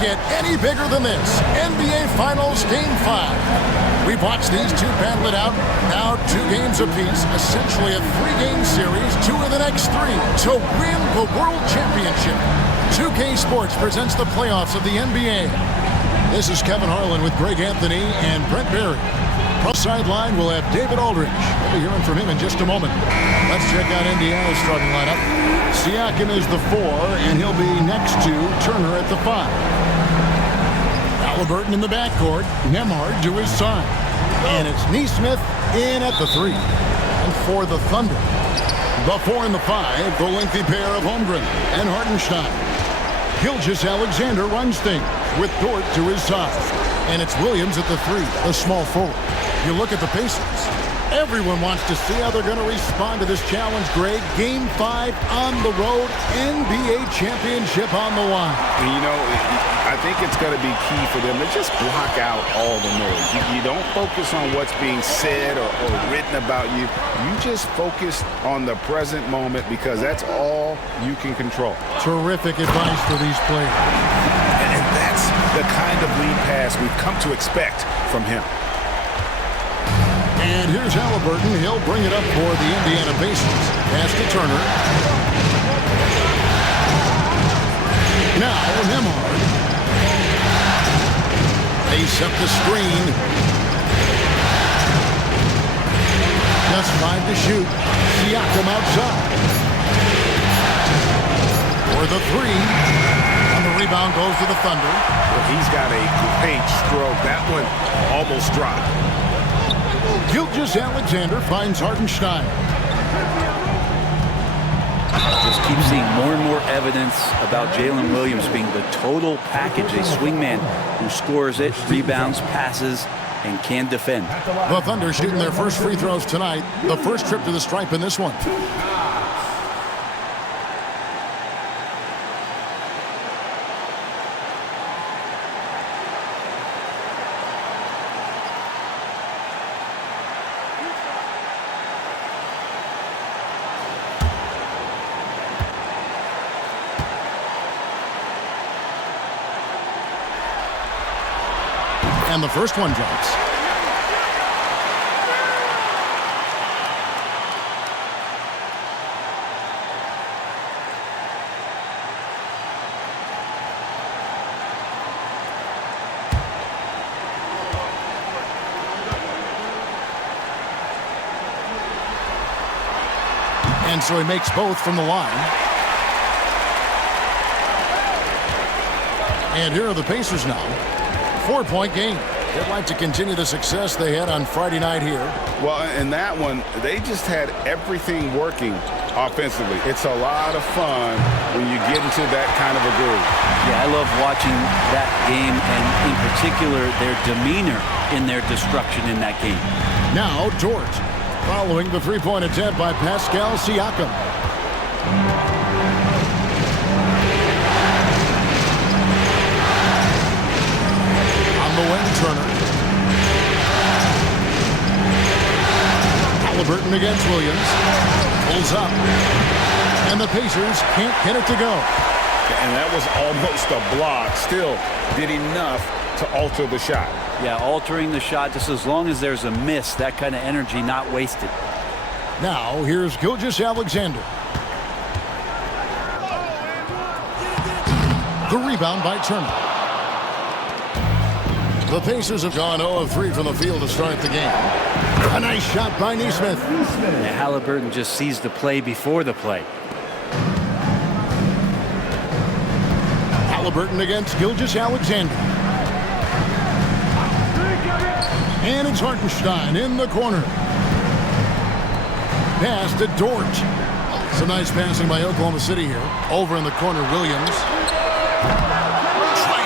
get any bigger than this. NBA Finals Game 5. We've watched these two battle it out. Now 2 games apiece. Essentially a 3-game series. 2 of the next 3 to win the World Championship. 2K Sports presents the playoffs of the NBA. This is Kevin Harlan with Greg Anthony and Brent Berry. Pro sideline, we'll have David Aldridge. We'll be hearing from him in just a moment. Let's check out Indiana's starting lineup. Siakam is the 4, and he'll be next to Turner at the 5. Haliburton in the backcourt. Nembhard to his side. And it's Nesmith in at the 3. And for the Thunder, the 4 and the 5, the lengthy pair of Holmgren and Hartenstein. Gilgeous-Alexander runs things with Dort to his side. And it's Williams at the 3, the small forward. You look at the Pacers. Everyone wants to see how they're going to respond to this challenge, Greg. Game 5 on the road, NBA championship on the line. And you know, I think it's going to be key for them to just block out all the noise. You don't focus on what's being said or written about you. You just focus on the present moment because that's all you can control. Terrific advice for these players. And that's the kind of lead pass we've come to expect from him. And here's Haliburton. He'll bring it up for the Indiana Pacers. Pass to Turner. Now Nembhard. They set the screen. Just 5 to shoot. Siakam outside. For the 3. And the rebound goes to the Thunder. Well, he's got a great stroke. That one almost dropped. Gilgeous-Alexander finds Hartenstein. Just keep seeing more and more evidence about Jalen Williams being the total package, a swingman who scores it, rebounds, passes, and can defend. The Thunder shooting their first free throws tonight. The first trip to the stripe in this one. And the first one drops. And so he makes both from the line. And here are the Pacers now. 4-point game. They'd like to continue the success they had on Friday night here. Well, in that one, they just had everything working offensively. It's a lot of fun when you get into that kind of a groove. Yeah, I love watching that game, and in particular, their demeanor in their destruction in that game. Now, Dort, following the 3-point attempt by Pascal Siakam. Turner. Haliburton against Williams. Pulls up. And the Pacers can't get it to go. And that was almost a block. Still did enough to alter the shot. Yeah, altering the shot just as long as there's a miss. That kind of energy not wasted. Now, here's Gilgeous-Alexander. The rebound by Turner. The Pacers have gone 0 of 3 from the field to start the game. A nice shot by Nesmith. And Haliburton just sees the play before the play. Haliburton against Gilgeous-Alexander. And it's Hartenstein in the corner. Pass to Dort. Some nice passing by Oklahoma City here. Over in the corner, Williams.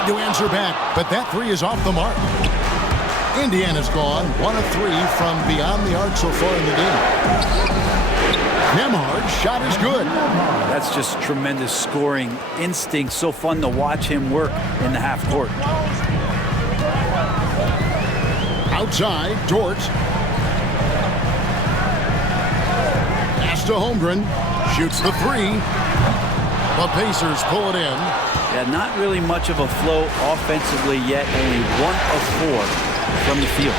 To answer back, but that 3 is off the mark. Indiana's gone 1 of 3 from beyond the arc so far in the game. Nembhard's shot is good. That's just tremendous scoring instinct. So fun to watch him work in the half court. Outside, Dort. Pass to Holmgren. Shoots the 3. The Pacers pull it in. Yeah, not really much of a flow offensively yet. Only 1 of 4 from the field.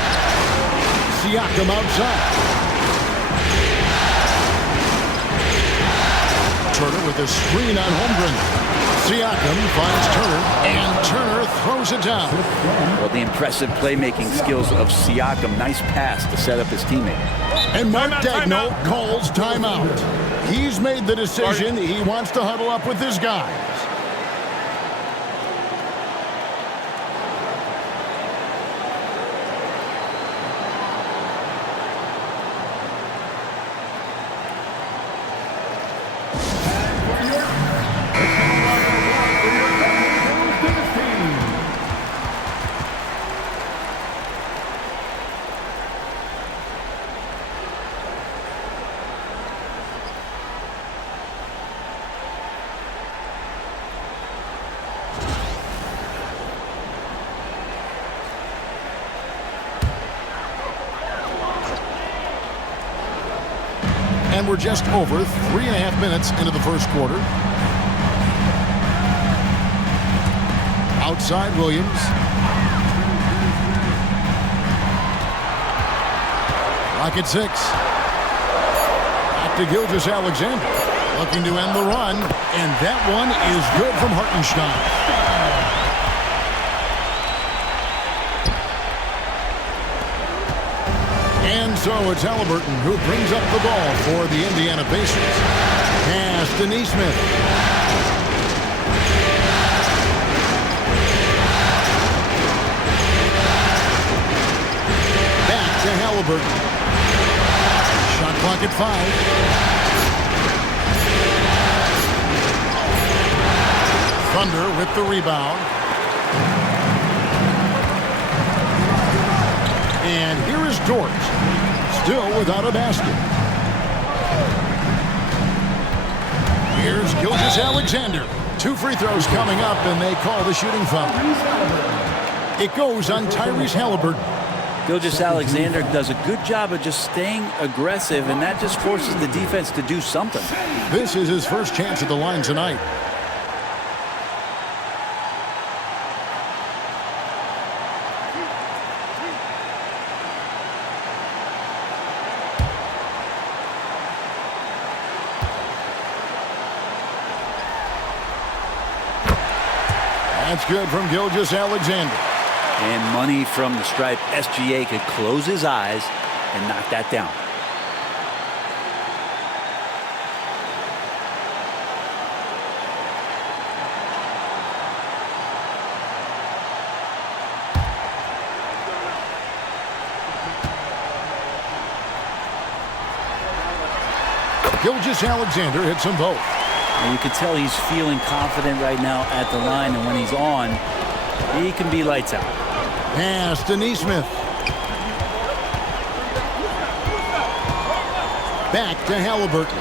Siakam outside. Turner with a screen on Holmgren. Siakam finds Turner, and Turner throws it down. Well, the impressive playmaking skills of Siakam. Nice pass to set up his teammate. And Mark Daigneault calls timeout. He's made the decision. He wants to huddle up with his guys. And we're just over 3.5 minutes into the first quarter. Outside Williams. Rocket 6. Back to Gilgeous-Alexander. Looking to end the run. And that one is good from Hartenstein. And so it's Haliburton who brings up the ball for the Indiana Pacers. Pass to Nesmith. Back to Haliburton. Shot clock at 5. Thunder with the rebound. And here is Dort, still without a basket. Here's Gilgeous-Alexander. 2 free throws coming up, and they call the shooting foul. It goes on Tyrese Haliburton. Gilgeous-Alexander does a good job of just staying aggressive, and that just forces the defense to do something. This is his first chance at the line tonight. That's good from Gilgeous-Alexander. And money from the stripe. SGA could close his eyes and knock that down. Gilgeous-Alexander hits them both. And you can tell he's feeling confident right now at the line, and when he's on, he can be lights out. Pass to Nesmith. Back to Haliburton.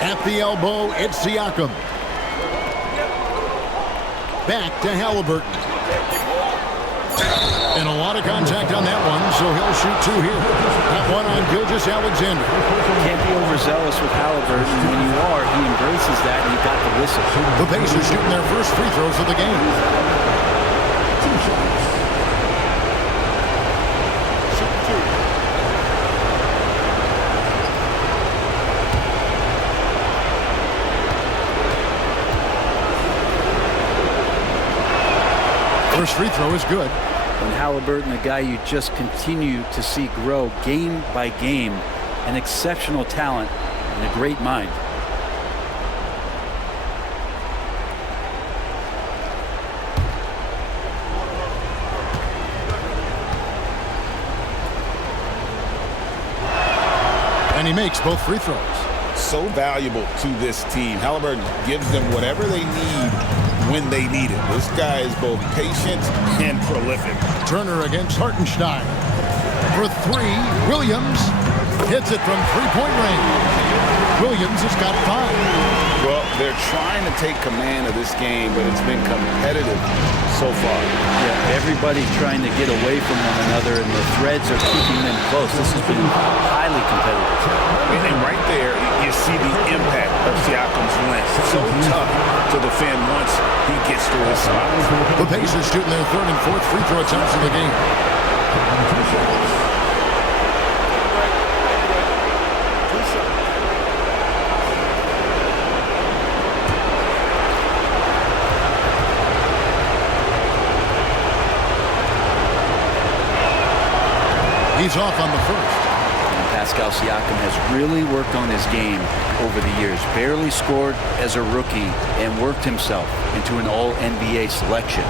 At the elbow, it's Siakam. Back to Haliburton. And a lot of contact on that one, so he'll shoot 2 here. That one on Gilgeous-Alexander. Can't be overzealous with Haliburton. When you are, he embraces that, and he got the whistle. The Pacers shooting their first free throws of the game. First free throw is good. And Haliburton, a guy you just continue to see grow game by game, an exceptional talent and a great mind. And he makes both free throws. So valuable to this team. Haliburton gives them whatever they need when they need it. This guy is both patient and prolific. Turner against Hartenstein. For 3, Williams hits it from three-point range. Williams has got 5. Well, they're trying to take command of this game, but it's been competitive so far. Yeah, everybody's trying to get away from one another, and the threads are keeping them close. This has been highly competitive. And right there, you see the impact of Siakam's length. So tough to defend once he gets to his spot. The Pacers shooting their third and fourth free throw attempts of the game. He's off on the first. And Pascal Siakam has really worked on his game over the years. Barely scored as a rookie and worked himself into an all-NBA selection.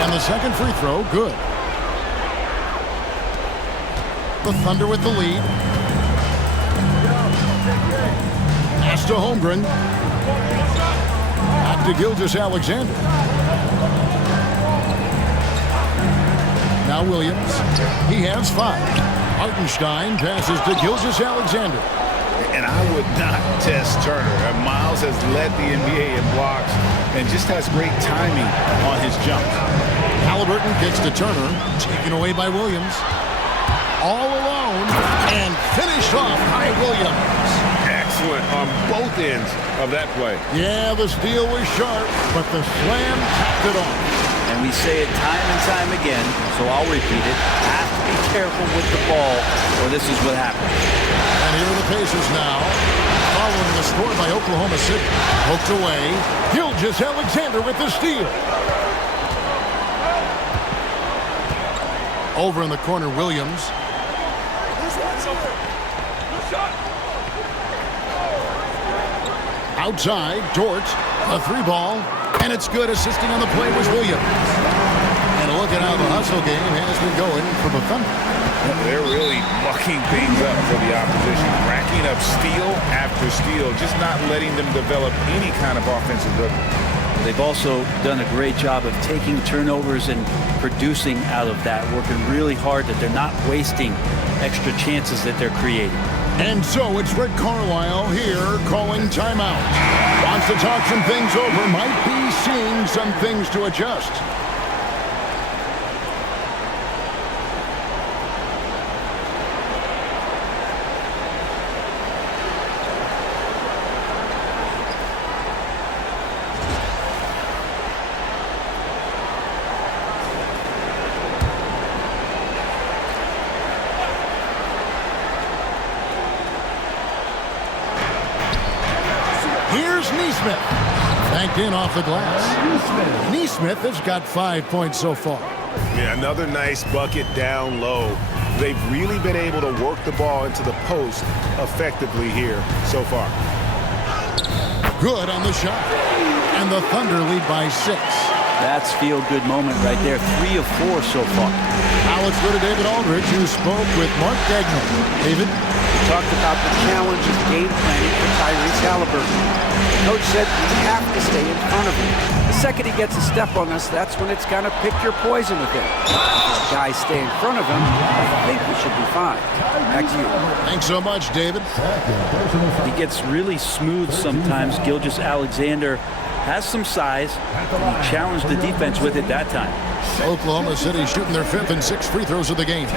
And the second free throw, good. The Thunder with the lead. Pass to Holmgren. Back to Gilgeous-Alexander. Now Williams. He has 5. Hartenstein passes to Gilgeous-Alexander. And I would not test Turner. Miles has led the NBA in blocks and just has great timing on his jump. Haliburton gets to Turner, taken away by Williams. All alone, and finished off by Williams. Excellent on both ends of that play. Yeah, the steal was sharp, but the slam capped it off. And we say it time and time again, so I'll repeat it. Have to be careful with the ball, or this is what happens. And here are the Pacers now, following the score by Oklahoma City. Poked away. Gilgeous-Alexander with the steal. Over in the corner, Williams. Outside, Dort, a 3-ball, and it's good. Assisting on the play was Williams. And look at how the hustle game has been going for the Thunder. They're really mucking things up for the opposition, racking up steal after steal, just not letting them develop any kind of offensive rhythm. They've also done a great job of taking turnovers and producing out of that, working really hard that they're not wasting extra chances that they're creating. And so it's Rick Carlisle here calling timeout. Wants to talk some things over, might be seeing some things to adjust. Here's Nesmith. Banked in off the glass. Nesmith has got 5 points so far. Yeah, another nice bucket down low. They've really been able to work the ball into the post effectively here so far. Good on the shot. And the Thunder lead by 6. That's feel-good moment right there. 3 of 4 so far. Now let's go to David Aldridge, who spoke with Mark Dagnall. David? Talked about the challenge of game planning for Tyrese Haliburton. The coach said we have to stay in front of him. The second he gets a step on us, that's when it's going to pick your poison with him. If guys stay in front of him, I think we should be fine. Back to you. Thanks so much, David. He gets really smooth sometimes. Gilgeous-Alexander has some size, and he challenged the defense with it that time. Oklahoma City shooting their 5th and 6th free throws of the game.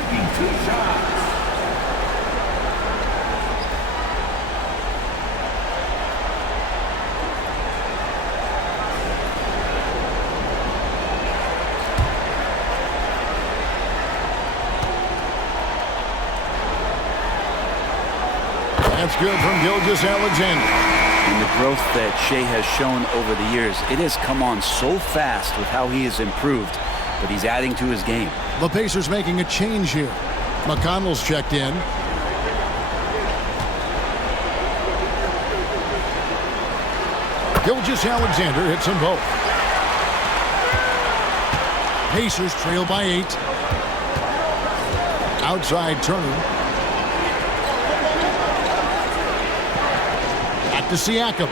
That's good from Gilgeous-Alexander. And the growth that Shai has shown over the years, it has come on so fast with how he has improved, but he's adding to his game. The Pacers making a change here. McConnell's checked in. Gilgeous-Alexander hits them both. Pacers trail by 8. Outside Turner. Back to Siakam.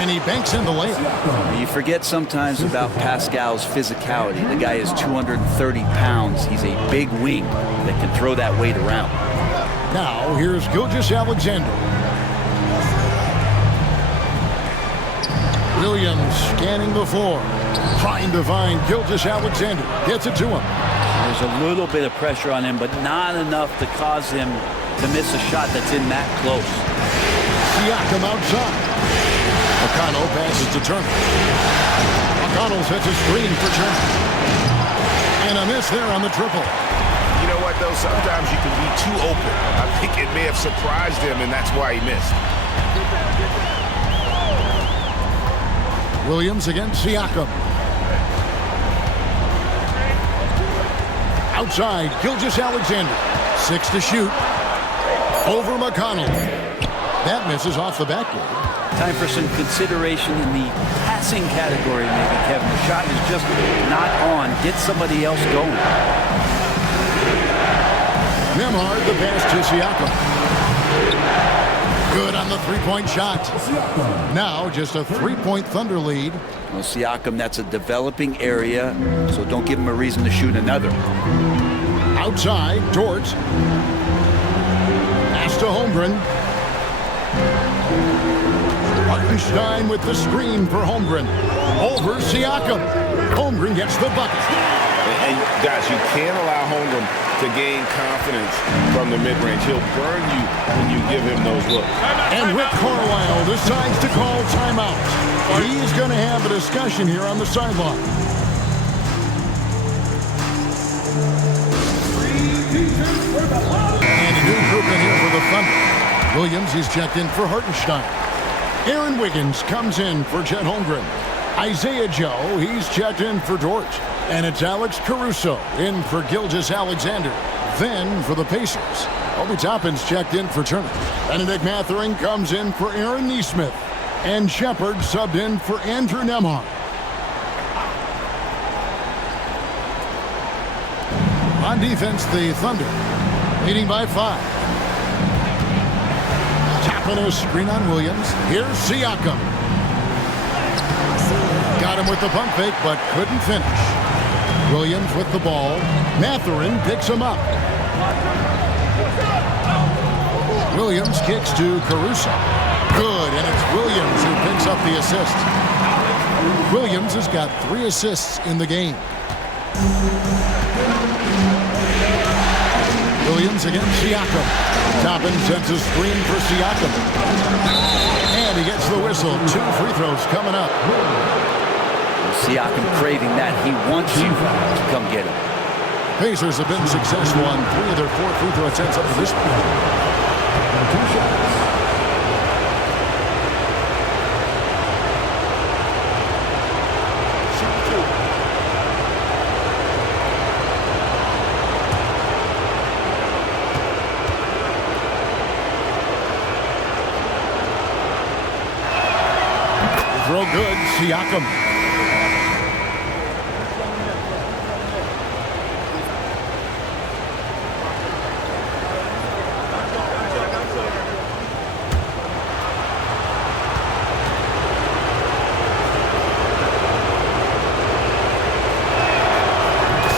And he banks in the layup. You forget sometimes about Pascal's physicality. The guy is 230 pounds. He's a big wing that can throw that weight around. Now, here's Gilgeous-Alexander. Williams scanning the floor. Trying to find Gilgeous-Alexander. Gets it to him. There's a little bit of pressure on him, but not enough to cause him to miss a shot that's in that close. Siakam outside. McConnell passes to Turner. McConnell sets a screen for Turner. And a miss there on the triple. You know what, though? Sometimes you can be too open. I think it may have surprised him, and that's why he missed. Williams against Siakam. Outside, Gilgeous-Alexander. 6 to shoot. Over McConnell. That misses off the backboard. Time for some consideration in the passing category, maybe, Kevin. The shot is just not on. Get somebody else going. Nembhard, the pass to Siakam. Good on the three-point shot. Now just a 3-point Thunder lead. Well, Siakam, that's a developing area, so don't give him a reason to shoot another. Outside, Dort. Pass to Holmgren. Hartenstein with the screen for Holmgren. Over Siakam. Holmgren gets the bucket. And guys, you can't allow Holmgren to gain confidence from the mid-range. He'll burn you when you give him those looks. And Rick Carlisle decides to call timeout. He's going to have a discussion here on the sideline. And a new group in here for the Thunder. Williams is checked in for Hartenstein. Aaron Wiggins comes in for Chet Holmgren. Isaiah Joe, he's checked in for Dort. And it's Alex Caruso in for Gilgeous-Alexander. Then for the Pacers, Obi Toppin's checked in for Turner. Benedict Mathurin comes in for Aaron Nesmith. And Shepard subbed in for Andrew Nembhard. On defense, the Thunder leading by 5. Tapping a screen on Williams. Here's Siakam. Got him with the pump fake, but couldn't finish. Williams with the ball. Mathurin picks him up. Williams kicks to Caruso. Good, and it's Williams who picks up the assist. Williams has got 3 assists in the game. Williams against Siakam. Toppin sends a screen for Siakam. And he gets the whistle. 2 free throws coming up. Siakam craving that. He wants you to come get him. Pacers have been successful on 3 of their 4 free throw attempts up to this point. 2 shots. Throw good, Siakam.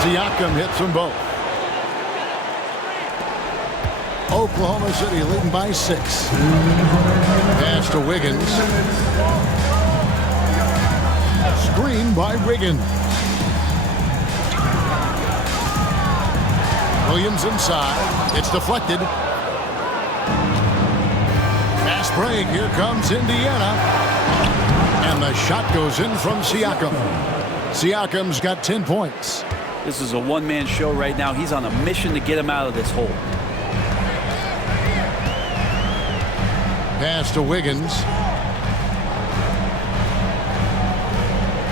Siakam hits them both. Oklahoma City leading by 6. Pass to Wiggins. Screen by Wiggins. Williams inside. It's deflected. Fast break. Here comes Indiana. And the shot goes in from Siakam. Siakam's got 10 points. This is a one-man show right now. He's on a mission to get him out of this hole. Pass to Wiggins.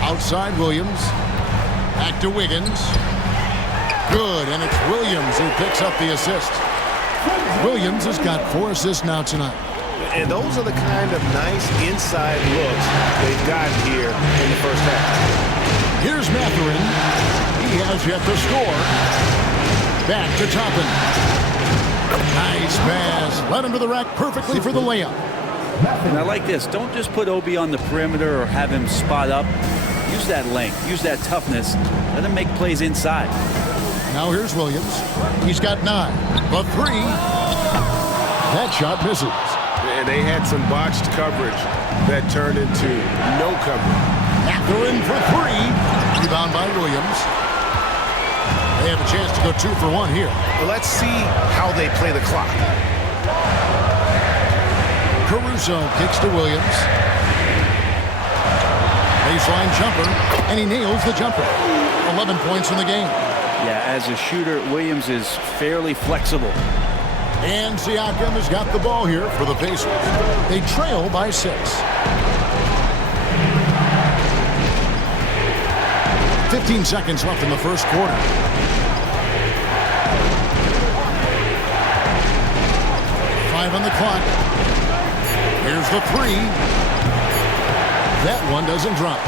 Outside Williams. Back to Wiggins. Good, and it's Williams who picks up the assist. Williams has got 4 assists now tonight. And those are the kind of nice inside looks they've got here in the first half. Here's Mathurin. He has yet to score. Back to Toppin. Nice pass. Led him to the rack perfectly for the layup. And I like this. Don't just put Obi on the perimeter or have him spot up. Use that length. Use that toughness. Let him make plays inside. Now here's Williams. He's got 9. The 3. That shot misses. And they had some botched coverage that turned into no coverage. Mathurin for three. Rebound by Williams. They have a chance to go 2 for 1 here. Let's see how they play the clock. Caruso kicks to Williams. Baseline jumper, and he nails the jumper. 11 points in the game. Yeah, as a shooter, Williams is fairly flexible. And Siakam has got the ball here for the Pacers. They trail by 6. 15 seconds left in the first quarter. Five on the clock. Here's the three. That one doesn't drop.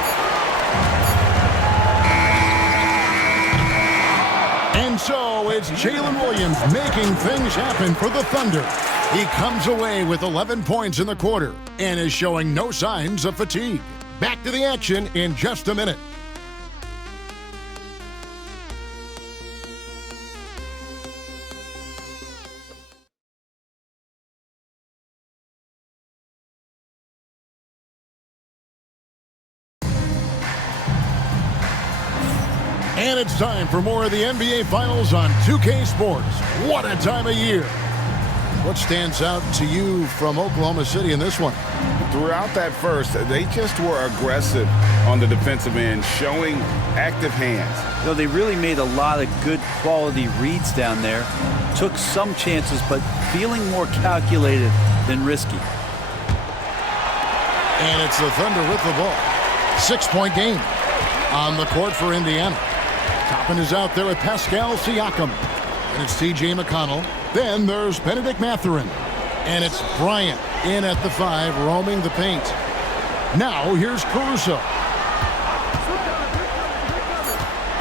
And so it's Jalen Williams making things happen for the Thunder. He comes away with 11 points in the quarter and is showing no signs of fatigue. Back to the action in just a minute. And it's time for more of the NBA Finals on 2K Sports. What a time of year. What stands out to you from Oklahoma City in this one? Throughout that first, they just were aggressive on the defensive end, showing active hands. You know, they really made a lot of good quality reads down there. Took some chances, but feeling more calculated than risky. And it's the Thunder with the ball. 6-point game on the court for Indiana. Toppin is out there with Pascal Siakam. And it's T.J. McConnell. Then there's Benedict Mathurin. And it's Bryant in at the 5, roaming the paint. Now here's Caruso.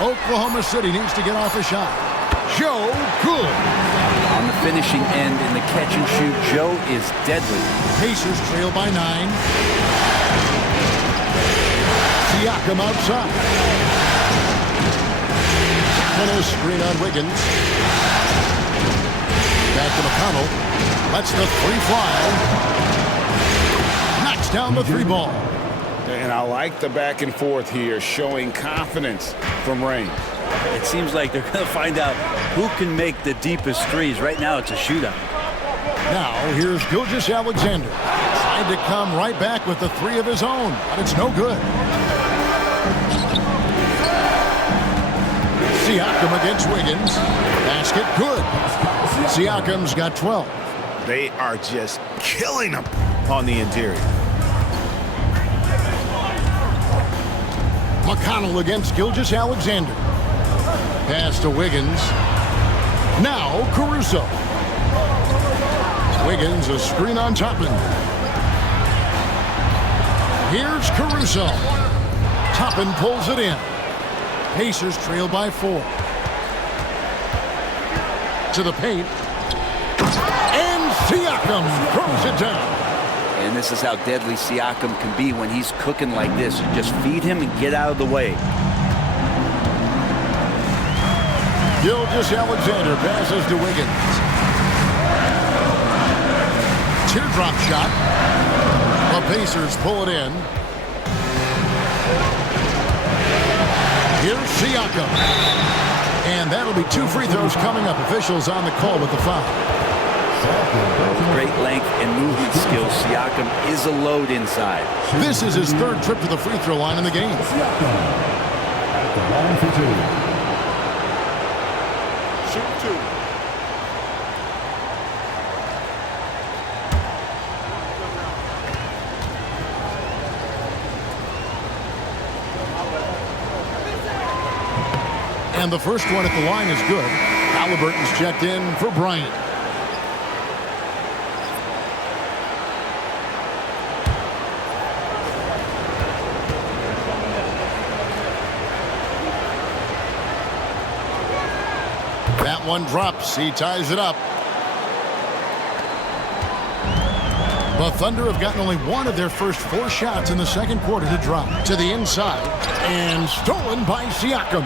Oklahoma City needs to get off a shot. Joe, good. On the finishing end in the catch and shoot, Joe is deadly. Pacers trail by 9. Siakam outside. And a screen on Wiggins. Back to McConnell. Lets the three fly. Knocks down the 3 ball. And I like the back and forth here, showing confidence from range. It seems like they're going to find out who can make the deepest threes. Right now, it's a shootout. Now, here's Gilgeous-Alexander. Tried to come right back with the 3 of his own, but it's no good. Siakam against Wiggins. Basket good. Siakam's got 12. They are just killing them on the interior. McConnell against Gilgeous-Alexander. Pass to Wiggins. Now Caruso. Wiggins, a screen on Toppin. Here's Caruso. Toppin pulls it in. Pacers trail by 4. To the paint. And Siakam throws it down. And this is how deadly Siakam can be when he's cooking like this. Just feed him and get out of the way. Gilgeous-Alexander passes to Wiggins. Teardrop shot. The Pacers pull it in. Here's Siakam. And that'll be 2 free throws coming up. Officials on the call with the foul. Great length and movement skills. Siakam is a load inside. This is his 3rd trip to the free throw line in the game. At the line for 2. Shoot 2. And the first one at the line is good. Haliburton's checked in for Bryant. That one drops. He ties it up. The Thunder have gotten only one of their first 4 shots in the second quarter to drop. To the inside. And stolen by Siakam.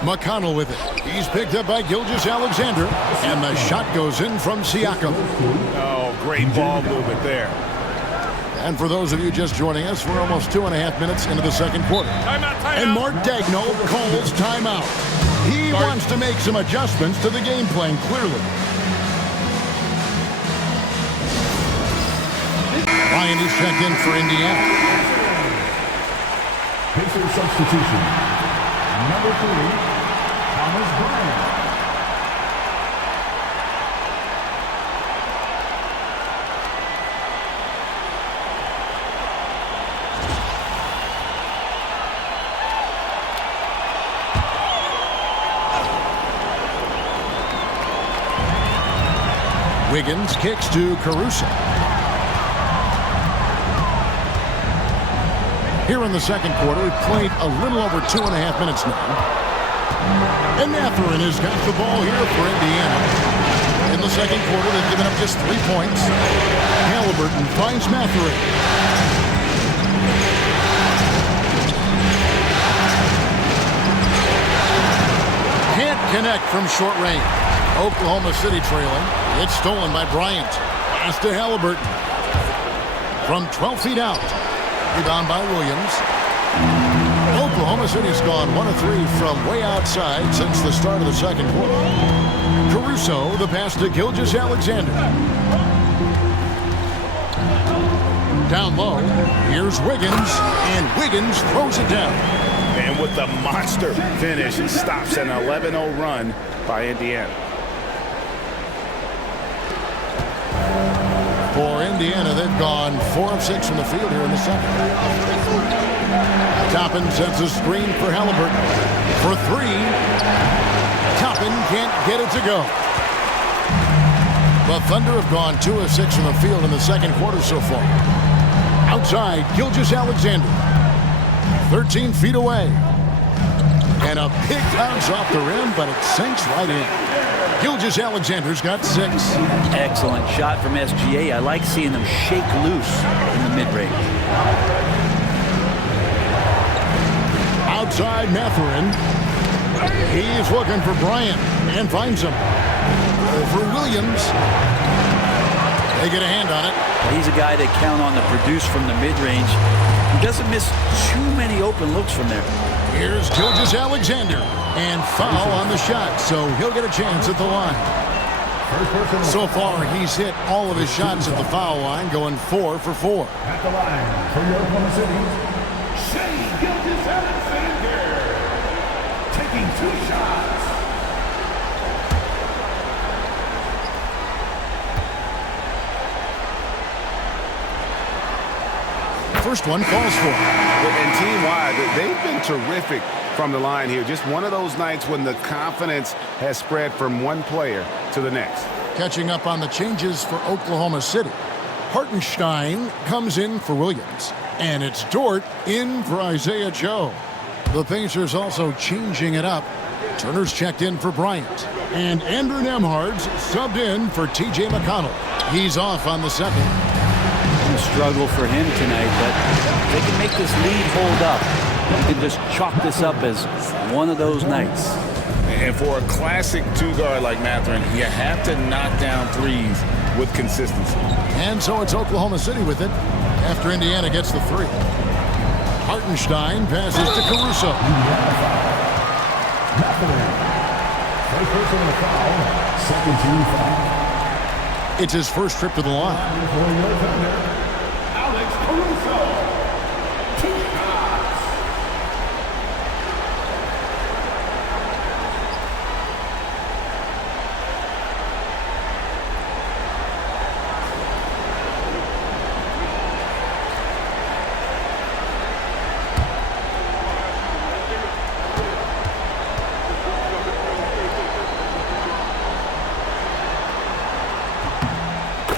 McConnell with it. He's picked up by Gilgeous-Alexander, and the shot goes in from Siakam. Oh, great ball movement there. And for those of you just joining us, we're almost 2.5 minutes into the second quarter. And Mark Daigneault calls timeout. He wants to make some adjustments to the game plan, clearly. Ryan is checked in for Indiana. Pacers substitution. Number 3, Thomas Bryant. Wiggins kicks to Caruso. Here in the second quarter, we've played a little over 2.5 minutes now. And Mathurin has got the ball here for Indiana. In the second quarter, they've given up just 3 points. Haliburton finds Mathurin. Can't connect from short range. Oklahoma City trailing. It's stolen by Bryant. Pass to Haliburton. From 12 feet out. Rebound by Williams. Oklahoma City's gone 1 of 3 from way outside since the start of the second quarter. Caruso, the pass to Gilgeous-Alexander. Down low, here's Wiggins, and Wiggins throws it down. And with the monster finish, it stops an 11-0 run by Indiana. For Indiana, they've gone 4 of 6 from the field here in the second. Toppin sets a screen for Haliburton. For 3. Toppin can't get it to go. The Thunder have gone 2 of 6 from the field in the second quarter so far. Outside, Gilgeous-Alexander. 13 feet away. And a big bounce off the rim, but it sinks right in. Gilgeous-Alexander's got 6. Excellent shot from SGA. I like seeing them shake loose in the mid-range. Outside Mathurin. He's looking for Bryant and finds him. For Williams. They get a hand on it. He's a guy they count on to produce from the mid-range. He doesn't miss too many open looks from there. Here's Gilgeous-Alexander. And foul on the shot, so he'll get a chance at the line. So far, he's hit all of his shots at the foul line, going 4 for 4. At the line for your Oklahoma City, Shai Gilgeous-Alexander. Taking 2 shots. First one falls for him. And team-wide, they've been terrific from the line here. Just one of those nights when the confidence has spread from one player to the next. Catching up on the changes for Oklahoma City. Hartenstein comes in for Williams. And it's Dort in for Isaiah Joe. The Pacers also changing it up. Turner's checked in for Bryant. And Andrew Nembhard's subbed in for T.J. McConnell. He's off on the second. A struggle for him tonight, but they can make this lead hold up. You can just chalk this up as one of those nights. And for a classic 2-guard like Mathurin, you have to knock down threes with consistency. And so it's Oklahoma City with it after Indiana gets the 3. Hartenstein passes to Caruso. First person on the foul, second team foul. It's his first trip to the line. Alex Caruso. 2 shots.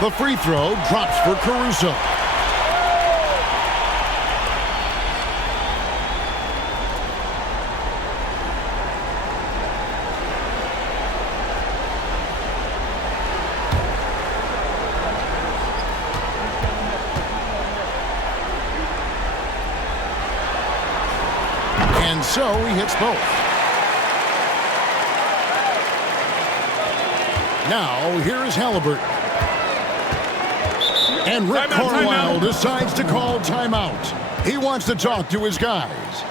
The free throw drops for Caruso. And so he hits both. Now, here is Haliburton. And Rick Carlisle decides to call timeout. He wants to talk to his guys.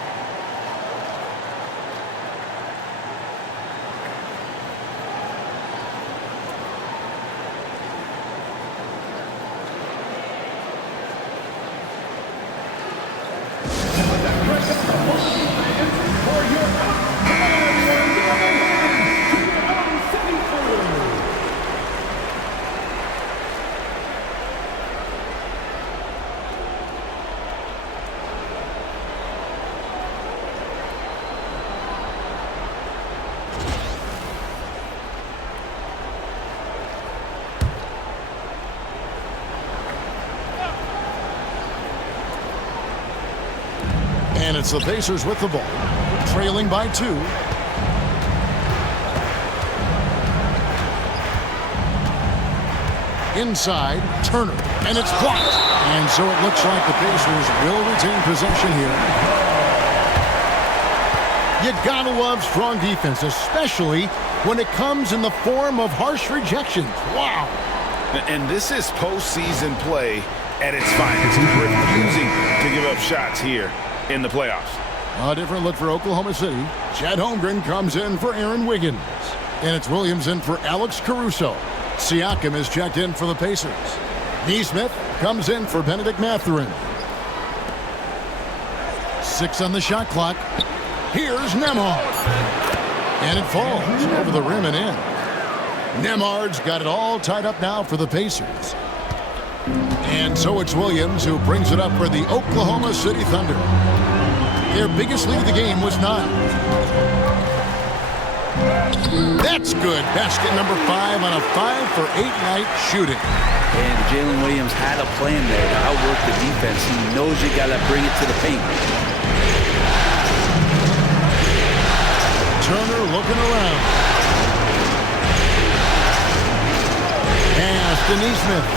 And it's the Pacers with the ball, trailing by 2. Inside, Turner, and it's blocked. And so it looks like the Pacers will retain possession here. You gotta love strong defense, especially when it comes in the form of harsh rejections. Wow. And this is postseason play at its finest, refusing to give up shots here in the playoffs. A different look for Oklahoma City. Chad Holmgren comes in for Aaron Wiggins. And it's Williams in for Alex Caruso. Siakam is checked in for the Pacers. Neesmith comes in for Benedict Mathurin. 6 on the shot clock. Here's Nembhard. And it falls over the rim and in. Nembhard's got it all tied up now for the Pacers. And so it's Williams who brings it up for the Oklahoma City Thunder. Their biggest lead of the game was 9. That's good. Basket number 5 on a 5-for-8 night shooting. And Jalen Williams had a plan there to outwork the defense. He knows you got to bring it to the paint. Turner looking around. Pass to Neesmith.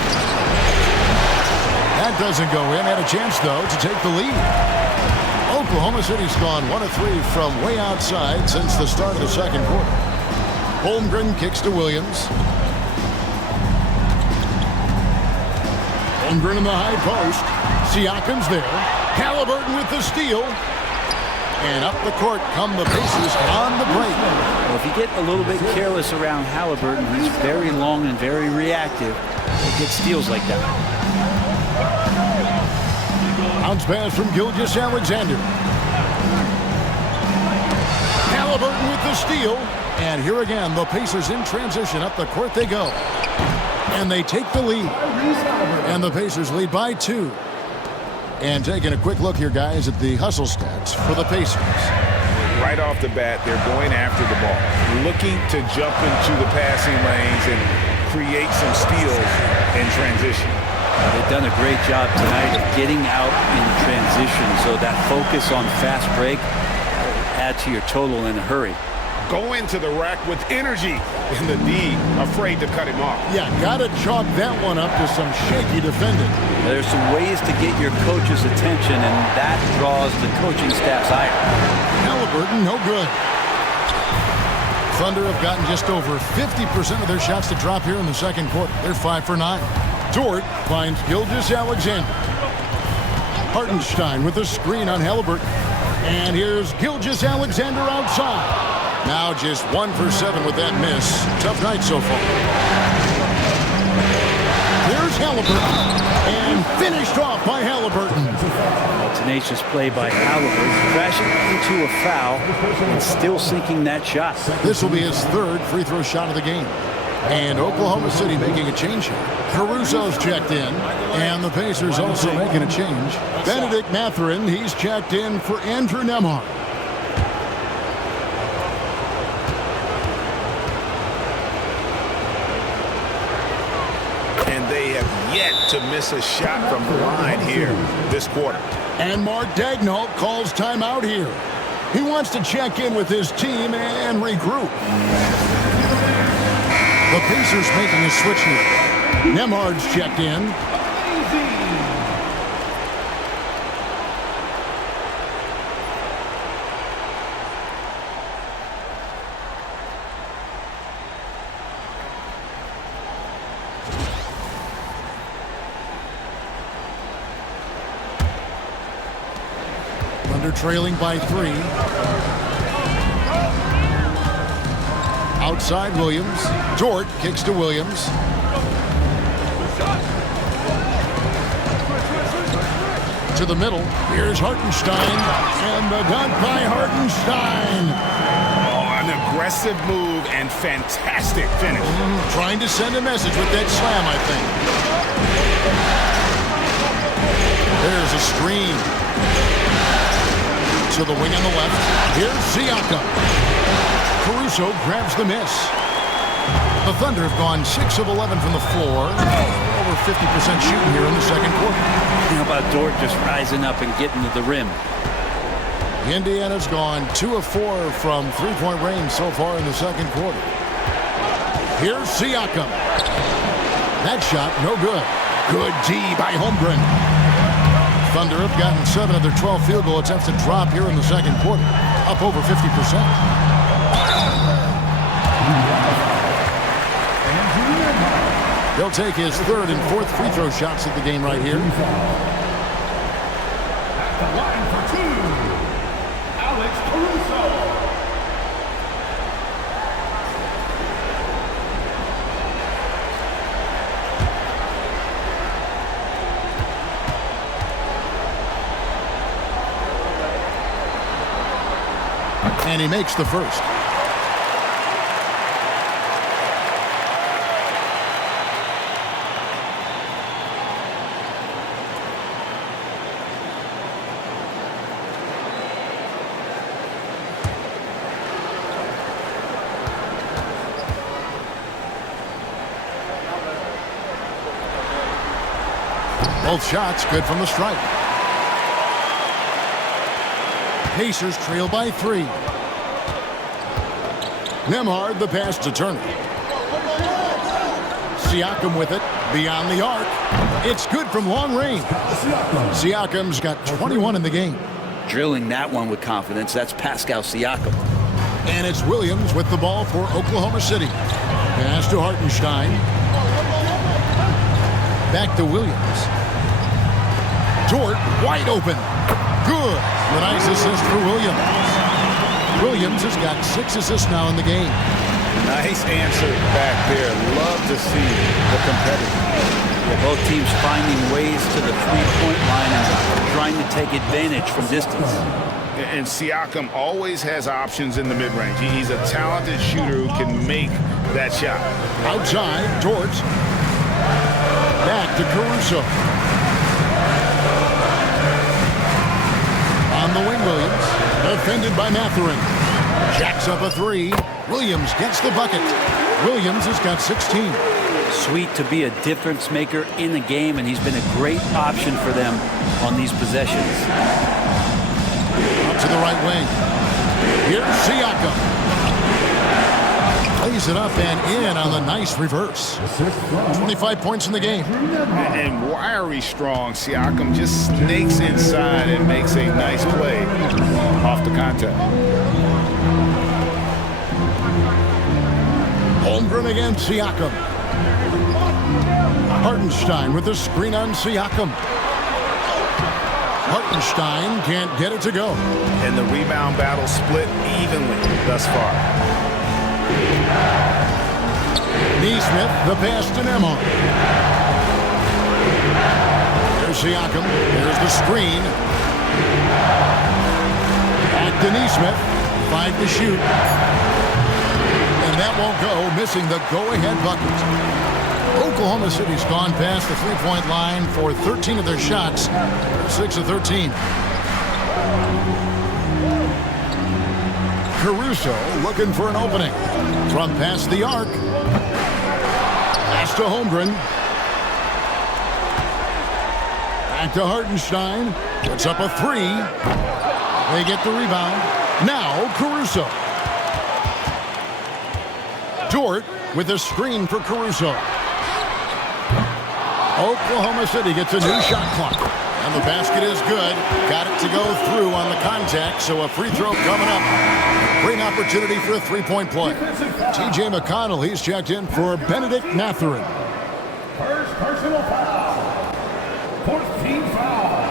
That doesn't go in. Had a chance, though, to take the lead. Oklahoma City's gone 1 of 3 from way outside since the start of the second quarter. Holmgren kicks to Williams. Holmgren in the high post. Siakam's there. Haliburton with the steal. And up the court come the Pacers on the break. Well, if you get a little bit careless around Haliburton, he's very long and very reactive. He gets steals like that. Bounce pass from Gilgeous-Alexander. Haliburton with the steal. And here again, the Pacers in transition. Up the court they go. And they take the lead. And the Pacers lead by 2. And taking a quick look here, guys, at the hustle stats for the Pacers. Right off the bat, they're going after the ball, looking to jump into the passing lanes and create some steals in transition. They've done a great job tonight of getting out in transition, so that focus on fast break will add to your total in a hurry. Going to the rack with energy, and the D afraid to cut him off. Yeah, gotta chalk that one up to some shaky defending. There's some ways to get your coach's attention, and that draws the coaching staff's ire. Haliburton, no good. Thunder have gotten just over 50% of their shots to drop here in the second quarter. They're 5 for 9. Dort finds Gilgeous-Alexander. Hartenstein with a screen on Haliburton. And here's Gilgeous-Alexander outside. Now just 1 for 7 with that miss. Tough night so far. Here's Haliburton. And finished off by Haliburton. A tenacious play by Haliburton, crashing into a foul and still sinking that shot. This will be his 3rd free throw shot of the game. And Oklahoma City making a change here. Caruso's checked in. And the Pacers also making a change. Benedict Mathurin, he's checked in for Andrew Nembhard. And they have yet to miss a shot from the line here this quarter. And Mark Daigneault calls timeout here. He wants to check in with his team and regroup. The Pacers making a switch here. Nembhard's checked in. Thunder trailing by 3. Outside Williams. Dort kicks to Williams. To the middle. Here's Hartenstein. And the dunk by Hartenstein. Oh, an aggressive move and fantastic finish. Trying to send a message with that slam, I think. There's a screen. To the wing on the left. Here's Siakam. Caruso grabs the miss. The Thunder have gone 6 of 11 from the floor. Over 50% shooting here in the second quarter. How about Dort just rising up and getting to the rim? Indiana's gone 2 of 4 from three-point range so far in the second quarter. Here's Siakam. That shot, no good. Good D by Holmgren. Thunder have gotten 7 of their 12 field goal attempts to drop here in the second quarter. Up over 50%. He'll take his 3rd and 4th free throw shots at the game right here. At the line for 2, Alex Caruso. And he makes the first. Both shots good from the stripe. Pacers trail by 3. Nembhard the pass to Turner. Siakam with it beyond the arc. It's good from long range. Siakam's got 21 in the game. Drilling that one with confidence. That's Pascal Siakam. And it's Williams with the ball for Oklahoma City. Pass to Hartenstein. Back to Williams. Dort wide open. Good. A nice assist for Williams. Williams has got 6 assists now in the game. Nice answer back there. Love to see the competitive. Yeah, both teams finding ways to the three-point line and trying to take advantage from distance. And Siakam always has options in the mid-range. He's a talented shooter who can make that shot. Outside, Dort. Back to Caruso. On the wing, Williams. Defended by Mathurin. Jacks up a 3. Williams gets the bucket. Williams has got 16. Sweet to be a difference maker in the game, and he's been a great option for them on these possessions. Up to the right wing. Here's Siakam. Plays it up and in on the nice reverse. 25 points in the game. And wiry strong, Siakam just snakes inside and makes a nice play off the contact. Holmgren against Siakam. Hartenstein with the screen on Siakam. Hartenstein can't get it to go. And the rebound battle split evenly thus far. Neesmith, the pass to Nembhard. There's Siakam. There's the screen. Back to Neesmith. 5 to shoot. And that won't go, missing the go-ahead bucket. Oklahoma City's gone past the three-point line for 13 of their shots. 6 of 13. Caruso looking for an opening. From past the arc. Pass to Holmgren. Back to Hartenstein. Puts up a 3. They get the rebound. Now Caruso. Dort with a screen for Caruso. Oklahoma City gets a new shot clock. And the basket is good. Got it to go through on the contact, so a free throw coming up. Great opportunity for a three-point play. T.J. McConnell, he's checked in for Benedict Mathurin. First personal foul. 14th foul.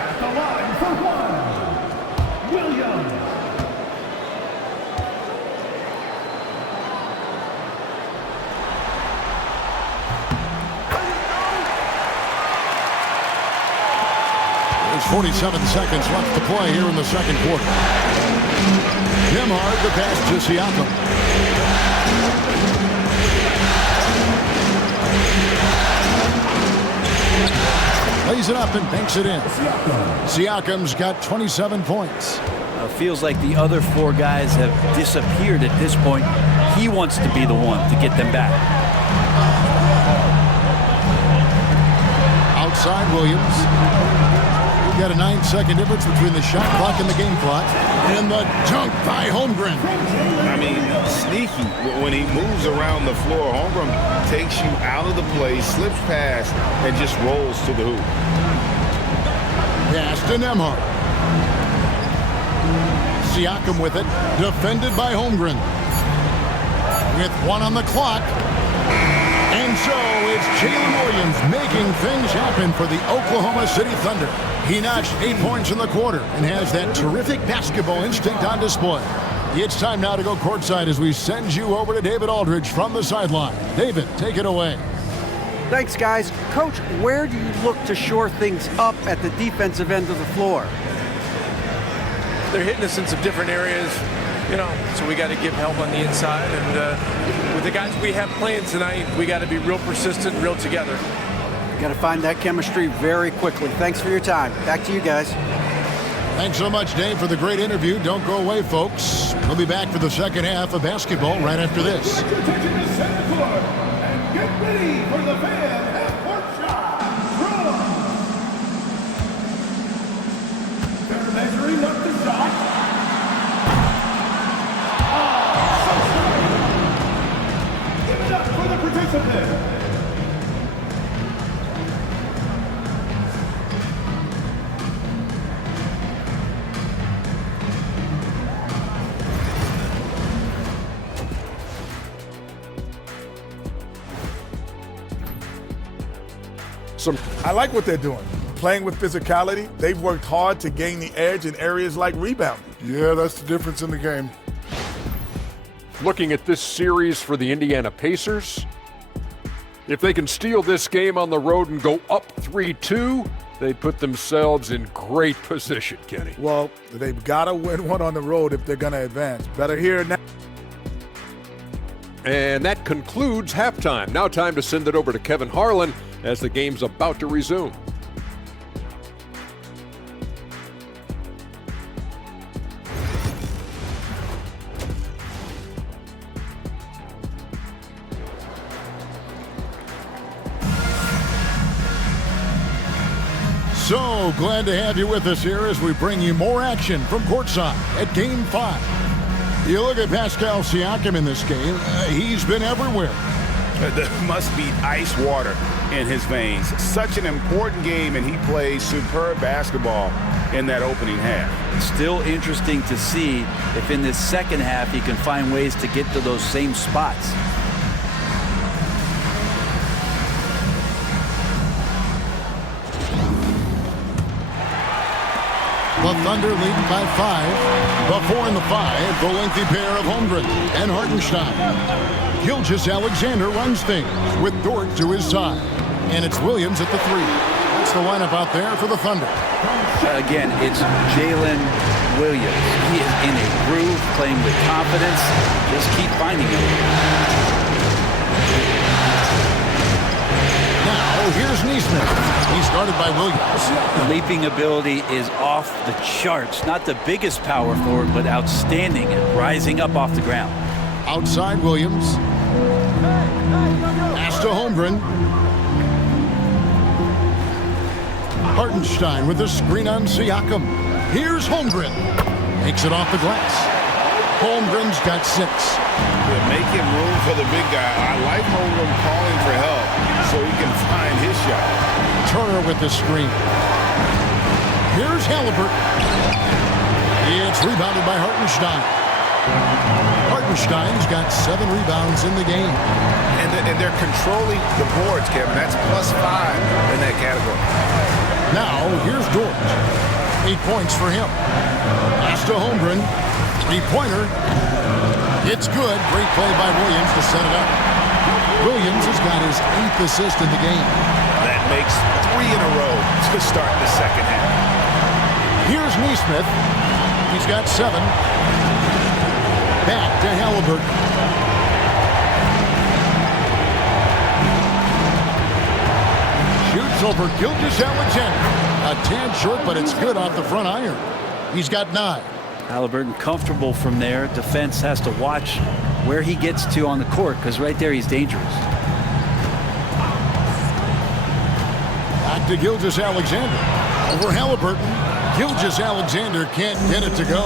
At the line for one, Williams. There's 47 seconds left to play here in the second quarter. Nembhard the pass to Siakam. Lays it up and banks it in. Siakam's got 27 points. Feels like the other four guys have disappeared at this point. He wants to be the one to get them back. Outside Williams. We've got a 9-second difference between the shot clock and the game clock. And the dunk by Holmgren. I mean, sneaky. When he moves around the floor, Holmgren takes you out of the play, slips past, and just rolls to the hoop. Pass to Nembhard. Siakam with it. Defended by Holmgren. With one on the clock. And so it's Jalen Williams making things happen for the Oklahoma City Thunder. He notched 8 points in the quarter and has that terrific basketball instinct on display. It's time now to go courtside as we send you over to David Aldridge from the sideline. David, take it away. Thanks, guys. Coach, where do you look to shore things up at the defensive end of the floor? They're hitting us in some different areas, so we got to give help on the inside. And with the guys we have playing tonight, we got to be real persistent, real together. Got to find that chemistry very quickly. Thanks for your time. Back to you guys. Thanks so much, Dave, for the great interview. Don't go away, folks. We'll be back for the second half of basketball right after this. Taking the center court and get ready for the fan half-court shot. Run. They're measuring up the shot. Oh, so sorry. Give it up for the participant. I like what they're doing. Playing with physicality, they've worked hard to gain the edge in areas like rebounding. Yeah, that's the difference in the game. Looking at this series for the Indiana Pacers, if they can steal this game on the road and go up 3-2, they put themselves in great position, Kenny. Well, they've got to win one on the road if they're going to advance. Better here now. And that concludes halftime. Now time to send it over to Kevin Harlan as the game's about to resume. So glad to have you with us here as we bring you more action from courtside at Game 5. You look at Pascal Siakam in this game, he's been everywhere. There must be ice water in his veins. Such an important game, and he plays superb basketball in that opening half. Still interesting to see if in this second half he can find ways to get to those same spots. The Thunder lead by 5. Before in the 5, the lengthy pair of Holmgren and Hartenstein. Gilgeous-Alexander runs things with Dort to his side. And it's Williams at the 3. That's the lineup out there for the Thunder. Again, it's Jalen Williams. He is in a groove, playing with confidence. Just keep finding him. Now, here's Neesmith. He's guarded by Williams. Leaping ability is off the charts. Not the biggest power forward, but outstanding at rising up off the ground. Outside Williams. Pass to Holmgren. Hartenstein with the screen on Siakam. Here's Holmgren. Makes it off the glass. Holmgren's got 6. They're making room for the big guy. I like Holmgren calling for help so he can find his shot. Turner with the screen. Here's Haliburton. It's rebounded by Hartenstein. Hartenstein's got 7 rebounds in the game. And they're controlling the boards, Kevin. That's +5 in that category. Now, here's Dort. 8 points for him. Pass to Holmgren. Three-pointer. It's good. Great play by Williams to set it up. Williams has got his 8th assist in the game. That makes 3 in a row to start the second half. Here's Nesmith. He's got 7. Back to Haliburton. Shoots over Gilgeous-Alexander. A tad short, but it's good off the front iron. He's got 9. Haliburton comfortable from there. Defense has to watch where he gets to on the court, because right there he's dangerous. Back to Gilgeous-Alexander. Over Haliburton. Gilgeous-Alexander can't get it to go.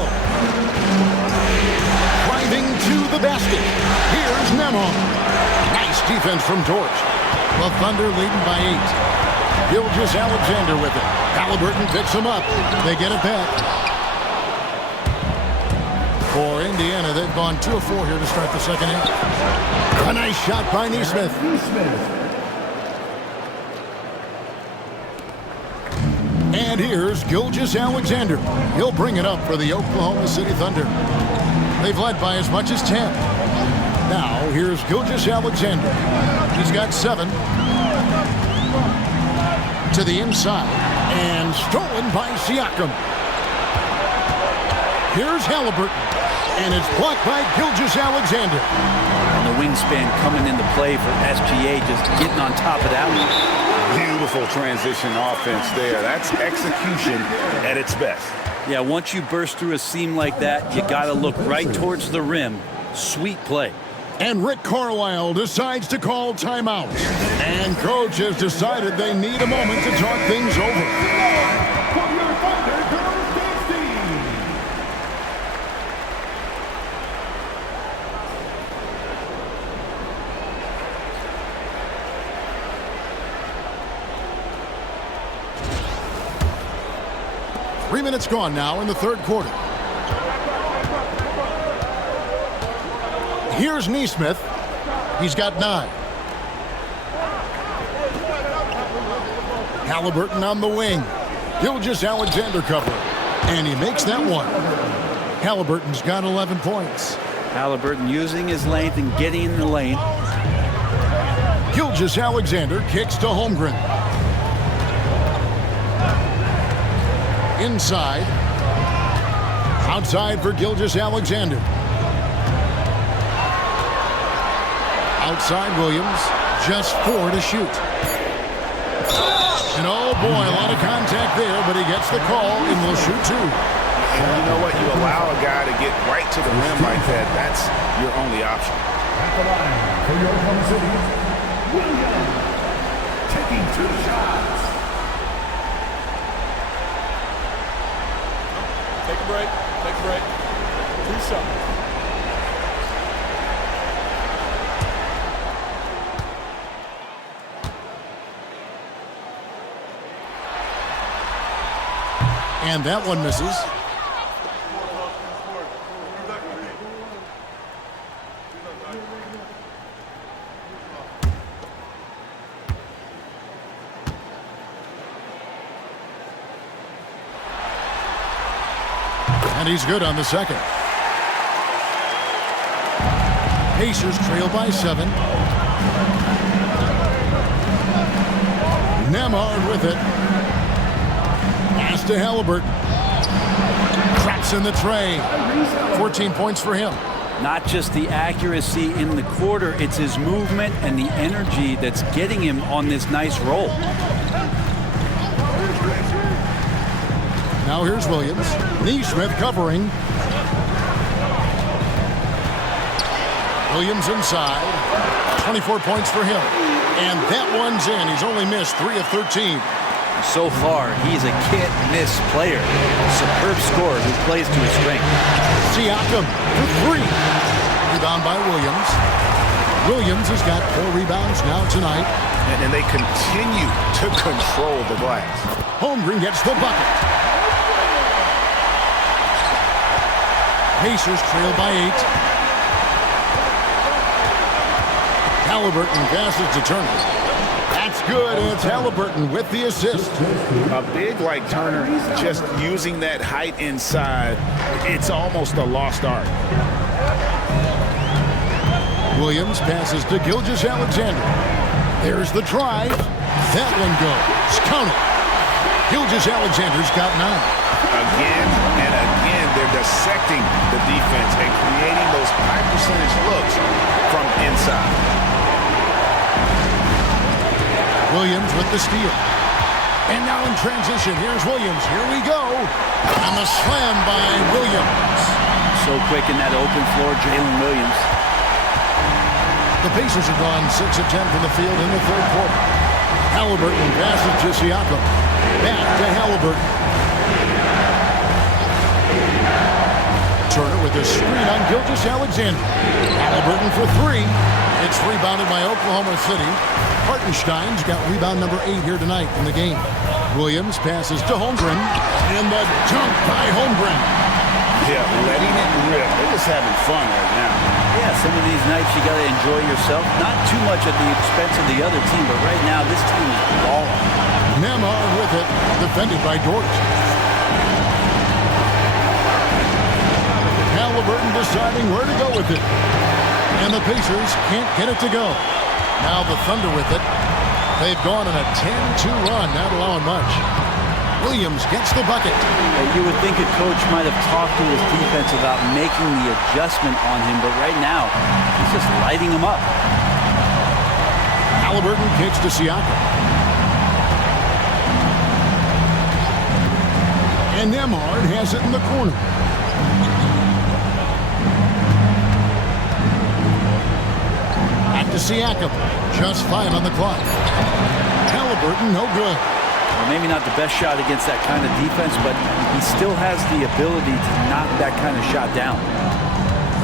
Driving to the basket. Here's Nemhard. Nice defense from Torch. The Thunder leading by 8. Gilgeous-Alexander with it. Haliburton picks him up. They get it back. For Indiana, they've gone 2 of 4 here to start the second half. A nice shot by Nesmith. And here's Gilgeous-Alexander. He'll bring it up for the Oklahoma City Thunder. They've led by as much as 10. Now, here's Gilgeous-Alexander. He's got 7. To the inside. And stolen by Siakam. Here's Haliburton. And it's blocked by Gilgeous-Alexander. And the wingspan coming into play for SGA, just getting on top of that one. Beautiful transition offense there. That's execution at its best. Yeah, once you burst through a seam like that, you got to look right towards the rim. Sweet play. And Rick Carlisle decides to call timeout. And coach has decided they need a moment to talk things over. 3 minutes gone now in the third quarter. Here's Nesmith. He's got 9. Haliburton on the wing. Gilgeous-Alexander cover. And he makes that one. Haliburton's got 11 points. Haliburton using his length and getting in the lane. Gilgeous-Alexander kicks to Holmgren. Inside. Outside for Gilgeous-Alexander. Outside Williams. Just 4 to shoot. And oh boy, a lot of contact there, but he gets the call and will shoot 2. And you know what? You allow a guy to get right to the rim like that. That's your only option. At the line for your Oklahoma City, Williams taking 2 shots. Take a break. Take a break. 2 shots. And that one misses. And he's good on the second. Pacers trail by 7. Nemhard with it. Pass to Haliburton. Traps in the tray. 14 points for him. Not just the accuracy in the quarter, it's his movement and the energy that's getting him on this nice roll. Now here's Williams. Nesmith covering. Williams inside. 24 points for him. And that one's in. He's only missed 3 of 13. So far, he's a can't-miss player. Superb scorer who plays to his strength. Siakam for 3. Rebound by Williams. Williams has got 4 rebounds now tonight. And they continue to control the glass. Holmgren gets the bucket. Pacers trail by 8. Haliburton passes to Turner. That's good, and it's Haliburton with the assist. A big like Turner, just using that height inside, it's almost a lost art. Williams passes to Gilgeous-Alexander. There's the drive. That one goes. Count it. Gilgeous-Alexander's got 9. Again and again, they're dissecting the defense and creating those high percentage looks from inside. Williams with the steal. And now in transition, here's Williams. Here we go. And the slam by Williams. So quick in that open floor, Jalen Williams. The Pacers have gone 6 of 10 from the field in the third quarter. Haliburton passes to Siakam. Back to Haliburton. Turner with a screen on Gilgeous-Alexander. Haliburton for 3. It's rebounded by Oklahoma City. Hartenstein's got rebound number 8 here tonight in the game. Williams passes to Holmgren. And the dunk by Holmgren. Yeah, letting it rip. They're just having fun right now. Yeah, some of these nights you got to enjoy yourself. Not too much at the expense of the other team, but right now this team is balling. Nembhard with it, defended by Dort. Haliburton deciding where to go with it. And the Pacers can't get it to go. Now the Thunder with it. They've gone on a 10-2 run, not allowing much. Williams gets the bucket. You would think a coach might have talked to his defense about making the adjustment on him, but right now, he's just lighting him up. Haliburton kicks to Siakam. And Nembhard has it in the corner. Back to Siakam. Just 5 on the clock. Haliburton, no good. Well, maybe not the best shot against that kind of defense, but he still has the ability to knock that kind of shot down.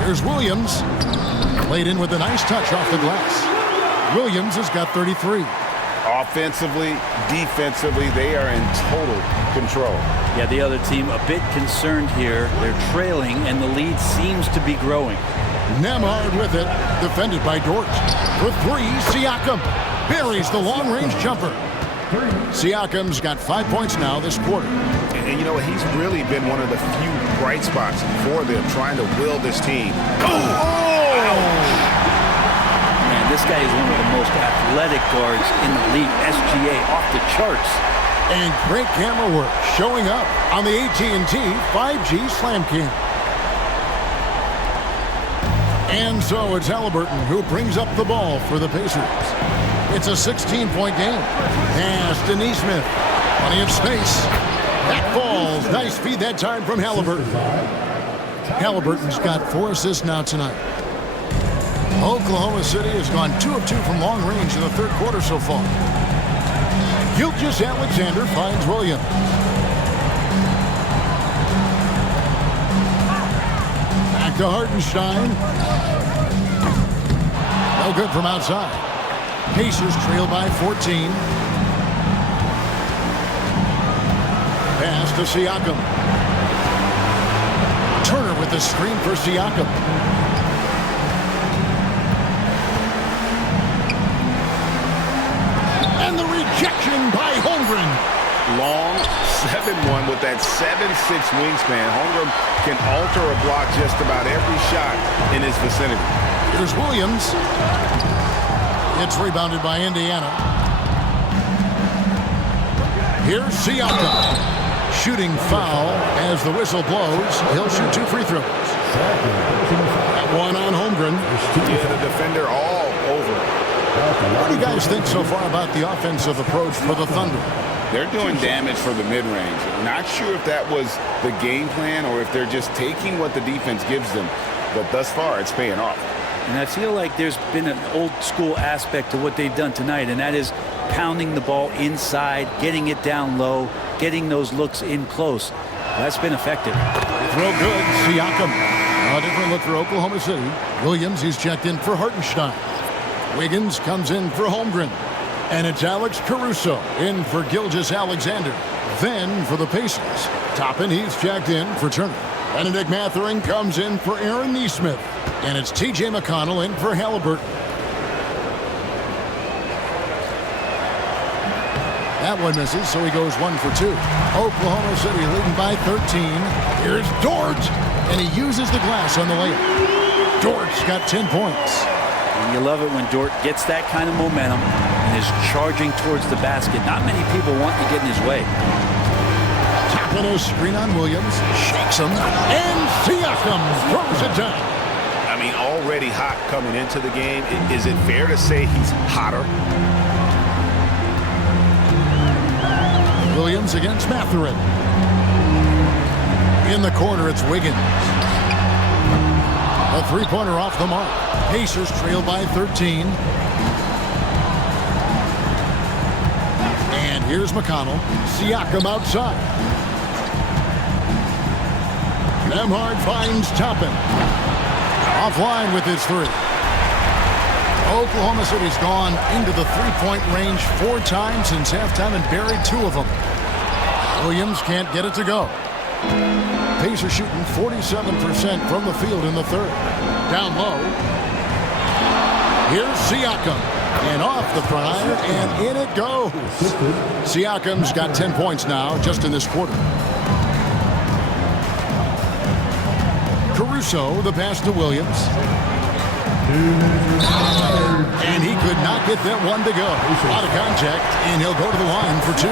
Here's Williams. Played in with a nice touch off the glass. Williams has got 33. Offensively, defensively, they are in total control. Yeah, the other team a bit concerned here. They're trailing, and the lead seems to be growing. Nembhard with it, defended by Dort. For 3, Siakam buries the long-range jumper. Siakam's got 5 points now this quarter. And you know what? He's really been one of the few bright spots for them trying to will this team. Man, this guy is one of the most athletic guards in the league. SGA off the charts. And great camera work showing up on the AT&T 5G Slam Cam. And so it's Haliburton who brings up the ball for the Pacers. It's a 16-point game. Pass to Nesmith. Plenty of space. That falls. Nice feed that time from Haliburton. Haliburton's got 4 assists now tonight. Oklahoma City has gone 2 of 2 from long range in the third quarter so far. Gilgeous-Alexander finds Williams. Back to Hartenstein. No good from outside. Pacers trail by 14. Pass to Siakam. Turner with the screen for Siakam. And the rejection by Holmgren. Long 7-1 with that 7'6" wingspan. Holmgren can alter a block just about every shot in his vicinity. Here's Williams. It's rebounded by Indiana. Here's Siakam. Shooting foul as the whistle blows. He'll shoot 2 free throws. That one on Holmgren. Yeah, the defender all over. What do you guys think so far about the offensive approach for the Thunder? They're doing damage for the mid-range. Not sure if that was the game plan or if they're just taking what the defense gives them. But thus far, it's paying off. And I feel like there's been an old school aspect to what they've done tonight, and that is pounding the ball inside, getting it down low, getting those looks in close. That's been effective. Throw good. Siakam. A different look for Oklahoma City. Williams is checked in for Hartenstein. Wiggins comes in for Holmgren. And it's Alex Caruso in for Gilgeous-Alexander. Then for the Pacers. Toppin, he's checked in for Turner. Benedict Mathurin comes in for Aaron Nesmith. And it's T.J. McConnell in for Haliburton. That one misses, so he goes 1 for 2. Oklahoma City leading by 13. Here's Dort, and he uses the glass on the layup. Dort's got 10 points. And you love it when Dort gets that kind of momentum and is charging towards the basket. Not many people want to get in his way. Tapping a screen on Williams, shakes him, and Siakam throws it down. I mean, already hot coming into the game. Is it fair to say he's hotter? Williams against Mathurin. In the corner, it's Wiggins. A three-pointer off the mark. Pacers trail by 13. And here's McConnell. Siakam outside. Nembhard finds Toppin. Offline with his three. Oklahoma City's gone into the three-point range 4 times since halftime and buried 2 of them. Williams can't get it to go. Pacers shooting 47% from the field in the third. Down low. Here's Siakam. And off the prior, and in it goes. Siakam's got 10 points now just in this quarter. Caruso, the pass to Williams. And he could not get that one to go. A lot of contact, and he'll go to the line for 2.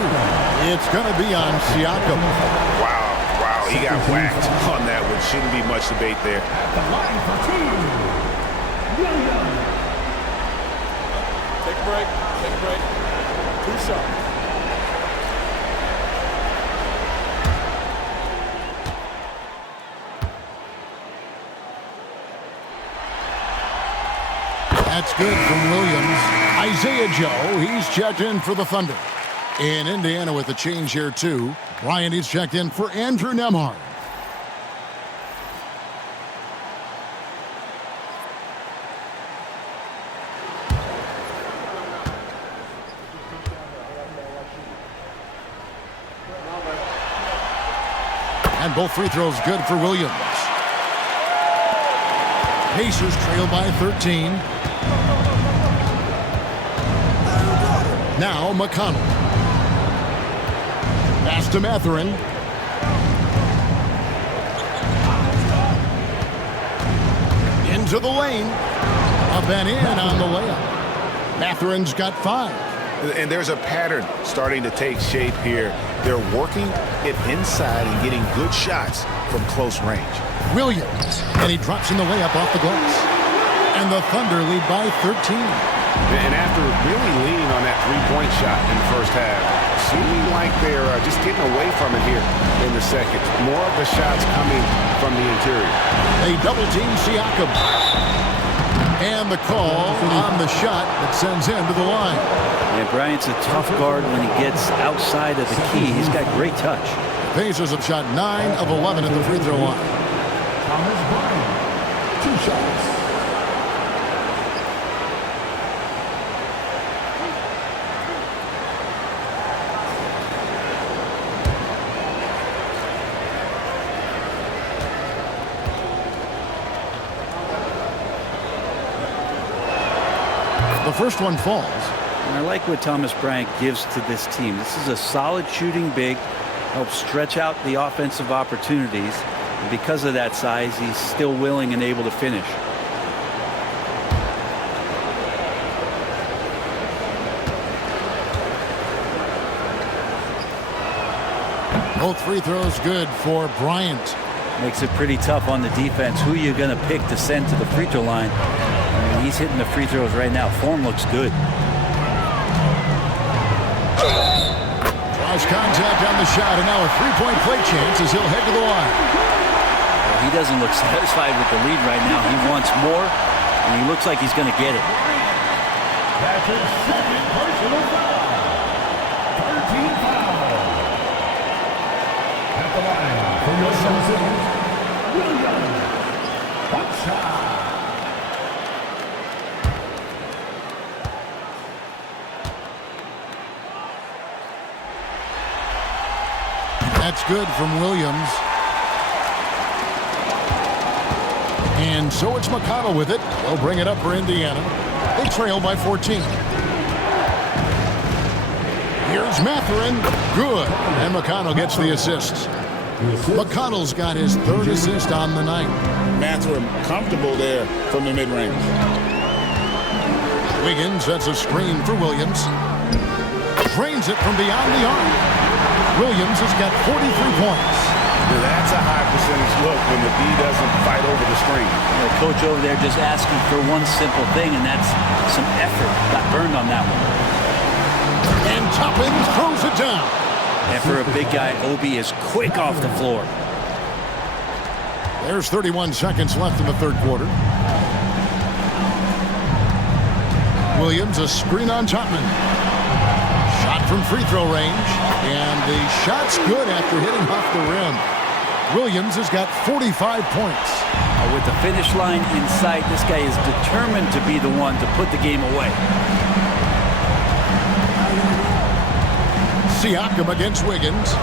It's going to be on Siakam. Wow, he got whacked on that one. Shouldn't be much debate there. The line for 2. Williams. Take a break. 2 shots. That's good from Williams. Isaiah Joe, he's checked in for the Thunder. In Indiana with a change here, too. Ryan, he's checked in for Andrew Nembhard. And both free throws good for Williams. Pacers trail by 13. Now McConnell. Pass to Mathurin. Into the lane. Up and in on the layup. Mathurin's got 5. And there's a pattern starting to take shape here. They're working it inside and getting good shots from close range. Williams. And he drops in the layup off the glass. And the Thunder lead by 13. And after really leaning on that three-point shot in the first half, seeming like they're just getting away from it here in the second. More of the shots coming from the interior. They double-team Siakam. And the call on the shot that sends him to the line. And Bryant's a tough guard when he gets outside of the key. He's got great touch. Pacers have shot 9 of 11 at the free throw line. Thomas Bryant. 2 shots. The first one falls. And I like what Thomas Bryant gives to this team. This is a solid shooting big, helps stretch out the offensive opportunities. And because of that size, he's still willing and able to finish. Both free throws good for Bryant. Makes it pretty tough on the defense. Who are you going to pick to send to the free throw line? I mean, he's hitting the free throws right now. Form looks good. Draws contact on the shot, and now a three-point play chance as he'll head to the line. Well, he doesn't look satisfied with the lead right now. He wants more, and he looks like he's going to get it. That's his second personal foul. 13 foul. At the line for your City, Williams. 1 shot. That's good from Williams. And so it's McConnell with it. They'll bring it up for Indiana. They trail by 14. Here's Mathurin. Good. And McConnell gets the assist. McConnell's got his 3rd assist on the night. Mathurin comfortable there from the mid-range. Wiggins sets a screen for Williams. Drains it from beyond the arc. Williams has got 43 points. That's a high percentage look when the D doesn't fight over the screen. The coach over there just asking for one simple thing, and that's some effort. Got burned on that one. And Toppin throws it down. And for a big guy, Obi is quick off the floor. There's 31 seconds left in the 3rd quarter. Williams, a screen on Topman. Shot from free throw range. And the shot's good after hitting off the rim. Williams has got 45 points. With the finish line in sight, this guy is determined to be the one to put the game away. Siakam against Wiggins.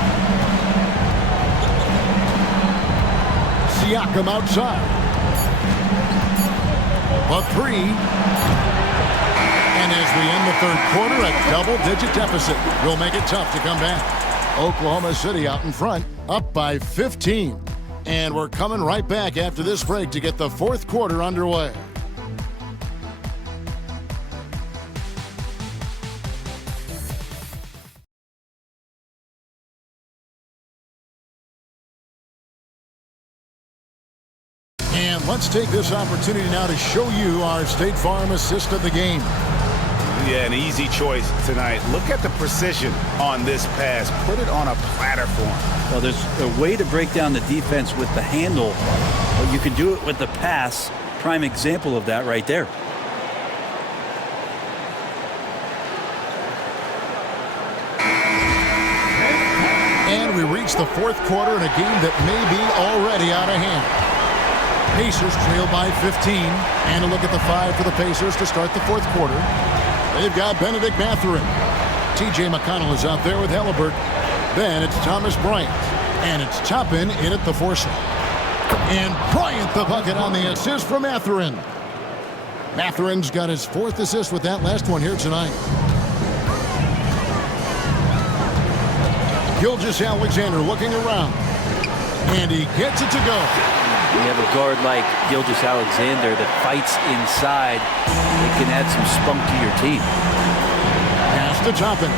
Siakam outside. A 3. And as we end the 3rd quarter, a double-digit deficit will make it tough to come back. Oklahoma City out in front, up by 15. And we're coming right back after this break to get the 4th quarter underway. And let's take this opportunity now to show you our State Farm assist of the game. Yeah, an easy choice tonight. Look at the precision on this pass. Put it on a platter for him. Well, there's a way to break down the defense with the handle, but you can do it with the pass. Prime example of that right there. And we reach the 4th quarter in a game that may be already out of hand. Pacers trail by 15. And a look at the 5 for the Pacers to start the 4th quarter. They've got Benedict Mathurin. T.J. McConnell is out there with Haliburton. Then it's Thomas Bryant. And it's Toppin in at the 4 slot. And Bryant the bucket on the assist from Mathurin. Mathurin's got his 4th assist with that last one here tonight. Gilgeous-Alexander looking around. And he gets it to go. You have a guard like Gilgeous-Alexander that fights inside. It can add some spunk to your team. Pass to Toppin.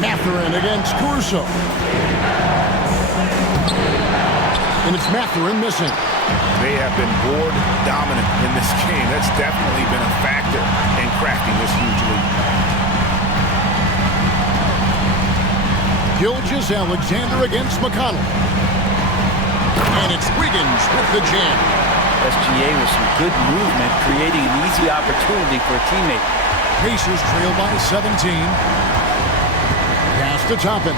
Mathurin against Caruso. And it's Mathurin missing. They have been board dominant in this game. That's definitely been a factor in cracking this huge lead. Gilgeous-Alexander against McConnell. And it's Wiggins with the jam. SGA with some good movement, creating an easy opportunity for a teammate. Pacers trail by 17. Pass to Toppin.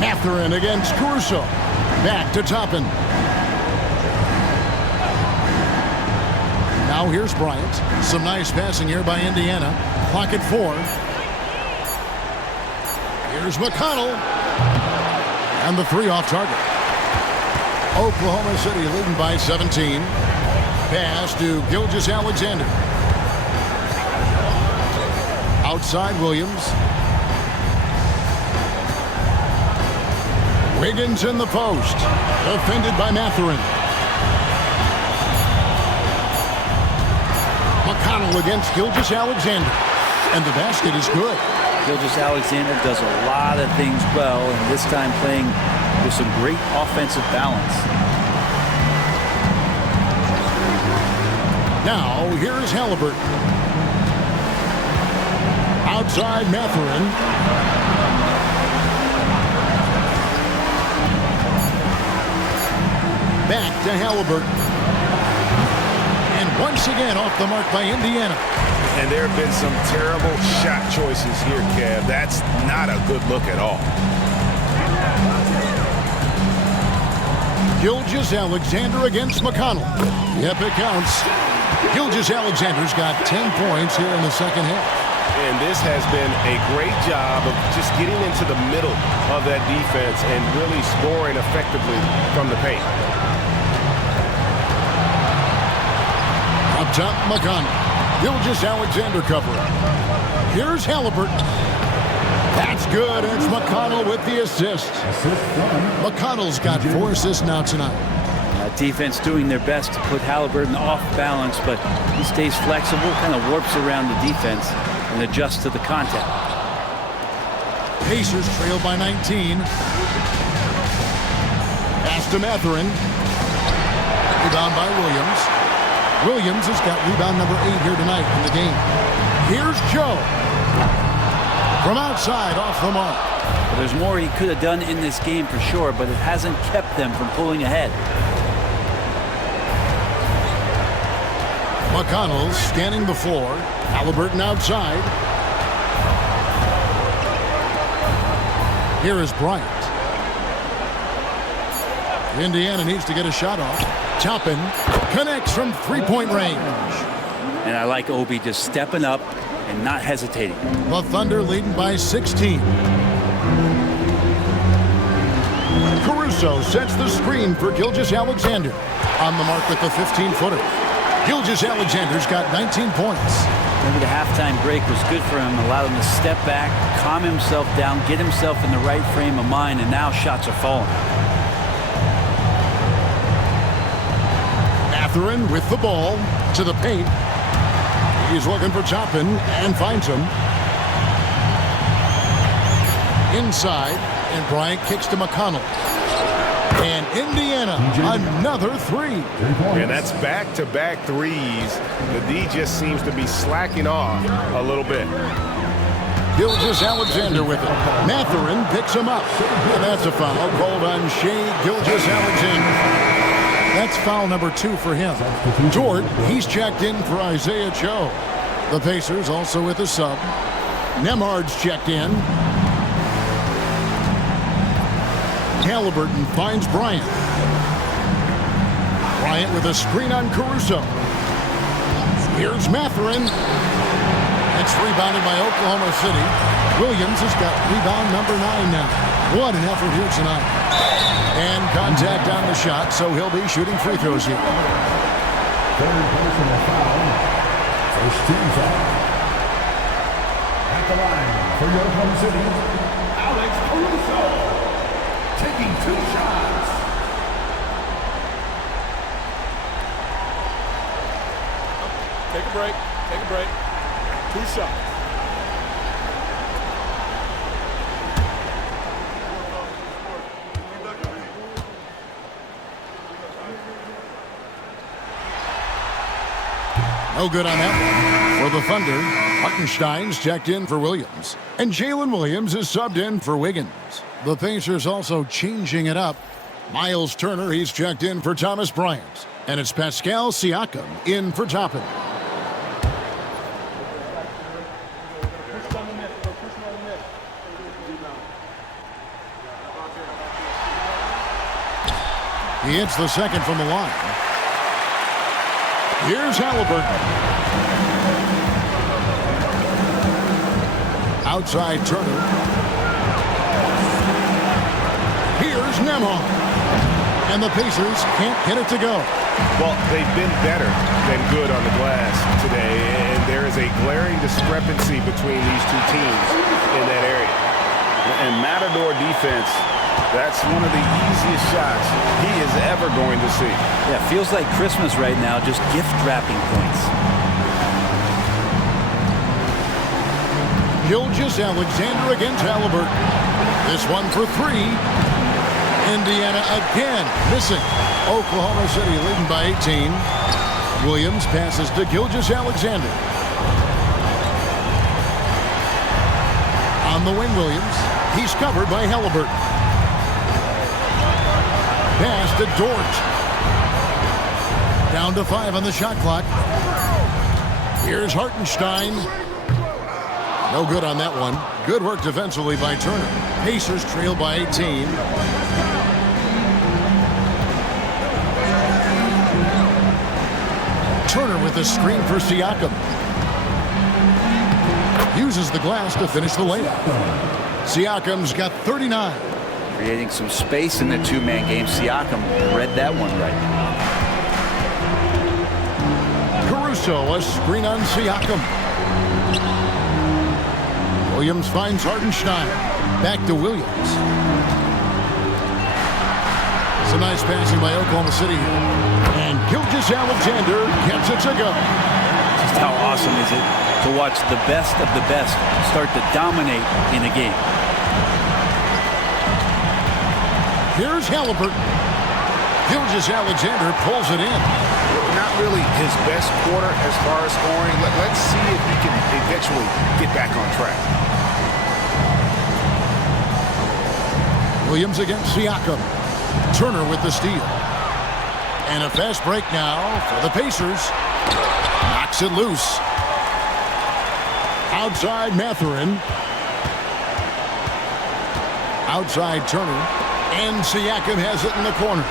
Mathurin against Caruso. Back to Toppin. Now here's Bryant. Some nice passing here by Indiana. Clock at 4. Here's McConnell. And the 3 off target. Oklahoma City leading by 17. Pass to Gilgeous-Alexander. Outside Williams. Wiggins in the post. Defended by Mathurin. McConnell against Gilgeous-Alexander. And the basket is good. Gilgeous-Alexander does a lot of things well, and this time playing with some great offensive balance. Now, here's Haliburton. Outside Mathurin. Back to Haliburton. And once again off the mark by Indiana. And there have been some terrible shot choices here, Kev. That's not a good look at all. Gilgeous-Alexander against McConnell. Yep, it counts. Gilgeous-Alexander's got 10 points here in the second half. And this has been a great job of just getting into the middle of that defense and really scoring effectively from the paint. to McConnell. Gilgeous-Alexander covering. Here's Haliburton. That's good. It's McConnell with the assist. McConnell's got 4 assists now tonight. Defense doing their best to put Haliburton off balance, but he stays flexible, kind of warps around the defense and adjusts to the contact. Pacers trail by 19. Pass to Mathurin. Rebound by Williams. Williams has got rebound number 8 here tonight in the game. Here's Joe. From outside, off the mark. Well, there's more he could have done in this game for sure, but it hasn't kept them from pulling ahead. McConnell scanning the floor. Haliburton outside. Here is Bryant. Indiana needs to get a shot off. Toppin connects from three-point range. And I like Obi just stepping up and not hesitating. The Thunder leading by 16. Caruso sets the screen for Gilgeous-Alexander. On the mark with the 15-footer. Gilgeous-Alexander's got 19 points. Maybe the halftime break was good for him, allowed him to step back, calm himself down, get himself in the right frame of mind, and now shots are falling. Mathurin with the ball to the paint. He's looking for Toppin and finds him. Inside, and Bryant kicks to McConnell. And Indiana, another 3. And that's back-to-back threes. The D just seems to be slacking off a little bit. Gilgeous-Alexander with it. Mathurin picks him up. And that's a foul called on Shai Gilgeous-Alexander. That's foul number 2 for him. Dort, he's checked in for Isaiah Joe. The Pacers also with a sub. Nemhard's checked in. Haliburton finds Bryant. Bryant with a screen on Caruso. Here's Mathurin. It's rebounded by Oklahoma City. Williams has got rebound number 9 now. What an effort here tonight. And contact on the shot, so he'll be shooting free throws here. Third personal foul. First team foul. At the line for your home city, Alex Caruso. Taking 2 shots. Take a break. Take a break. 2 shots. No good on that one. For the Thunder, Hartenstein's checked in for Williams. And Jalen Williams is subbed in for Wiggins. The Pacers also changing it up. Miles Turner, he's checked in for Thomas Bryant. And it's Pascal Siakam in for Toppin. He hits the second from the line. Here's Haliburton. Outside Turner. Here's Nemhard. And the Pacers can't get it to go. Well, they've been better than good on the glass today, and there is a glaring discrepancy between these two teams in that area. And Matador defense, that's one of the easiest shots he is ever going to see. Yeah, feels like Christmas right now, just gift wrapping points. Gilgeous-Alexander against Haliburton. This one for 3. Indiana again missing. Oklahoma City leading by 18. Williams passes to Gilgeous-Alexander. On the wing, Williams. He's covered by Haliburton. Pass to Dort. Down to 5 on the shot clock. Here's Hartenstein. No good on that one. Good work defensively by Turner. Pacers trail by 18. Turner with a screen for Siakam. Uses the glass to finish the layup. Siakam's got 39. Creating some space in the two-man game. Siakam read that one right. Caruso so. A screen on Siakam. Williams finds Hartenstein. Back to Williams. Some nice passing by Oklahoma City. And Gilgeous-Alexander gets it to go. Just how awesome is it to watch the best of the best start to dominate in a game. Here's Haliburton. Gilgeous-Alexander pulls it in. Not really his best quarter as far as scoring. Let's see if he can eventually get back on track. Williams against Siakam. Turner with the steal. And a fast break now for the Pacers. Knocks it loose. Outside Mathurin. Outside Turner. And Siakam has it in the corner.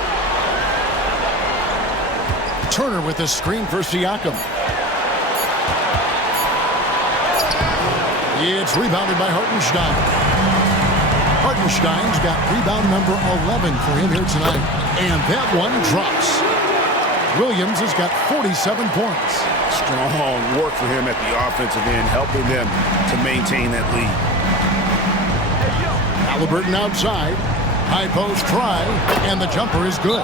Turner with the screen for Siakam. It's rebounded by Hartenstein. Hartenstein's got rebound number 11 for him here tonight. And that one drops. Williams has got 47 points. Strong work for him at the offensive end, helping them to maintain that lead. Haliburton outside. High post try, and the jumper is good.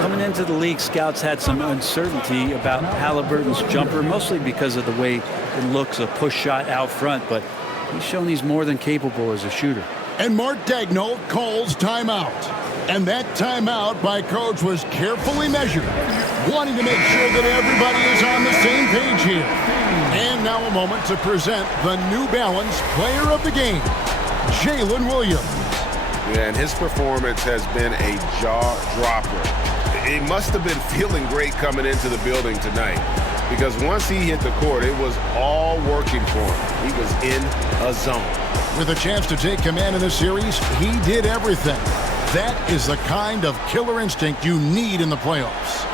Coming into the league, scouts had some uncertainty about Haliburton's jumper, mostly because of the way it looks, a push shot out front, but he's shown he's more than capable as a shooter. And Mark Daigneault calls timeout. And that timeout by coach was carefully measured, wanting to make sure that everybody is on the same page here. And now a moment to present the New Balance Player of the Game, Jalen Williams. Yeah, and his performance has been a jaw-dropper. He must have been feeling great coming into the building tonight, because once he hit the court, it was all working for him. He was in a zone. With a chance to take command in this series, he did everything. That is the kind of killer instinct you need in the playoffs.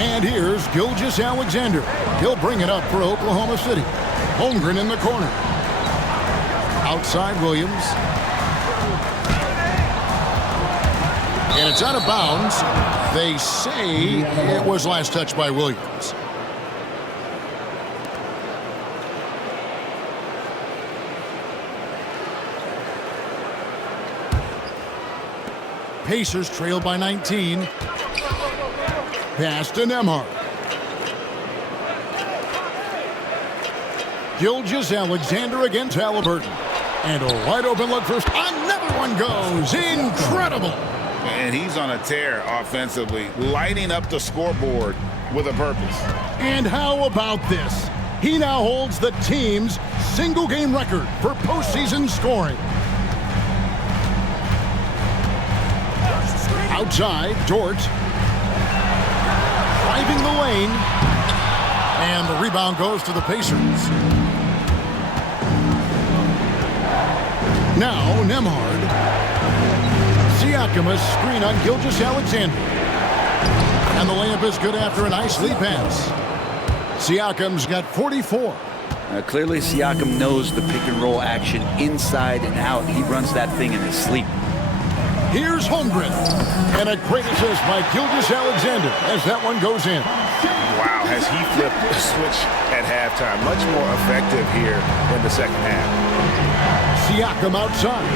And here's Gilgeous-Alexander. He'll bring it up for Oklahoma City. Holmgren in the corner. Outside Williams. And it's out of bounds. They say it was last touched by Williams. Pacers trail by 19. Pass to Nembhard. Gilgeous-Alexander against Haliburton. And a wide open look first. Another one goes. Incredible. And he's on a tear offensively, lighting up the scoreboard with a purpose. And how about this? He now holds the team's single-game record for postseason scoring. Outside, Dort. Driving the lane. And the rebound goes to the Pacers. Now, Nembhard. Siakam, a screen on Gilgeous-Alexander. And the layup is good after a nice lead pass. Siakam's got 44. Clearly, Siakam knows the pick and roll action inside and out. He runs that thing in his sleep. Here's Holmgren. And a great assist by Gilgeous-Alexander as that one goes in. Wow, has he flipped the switch at halftime. Much more effective here in the second half. Siakam outside.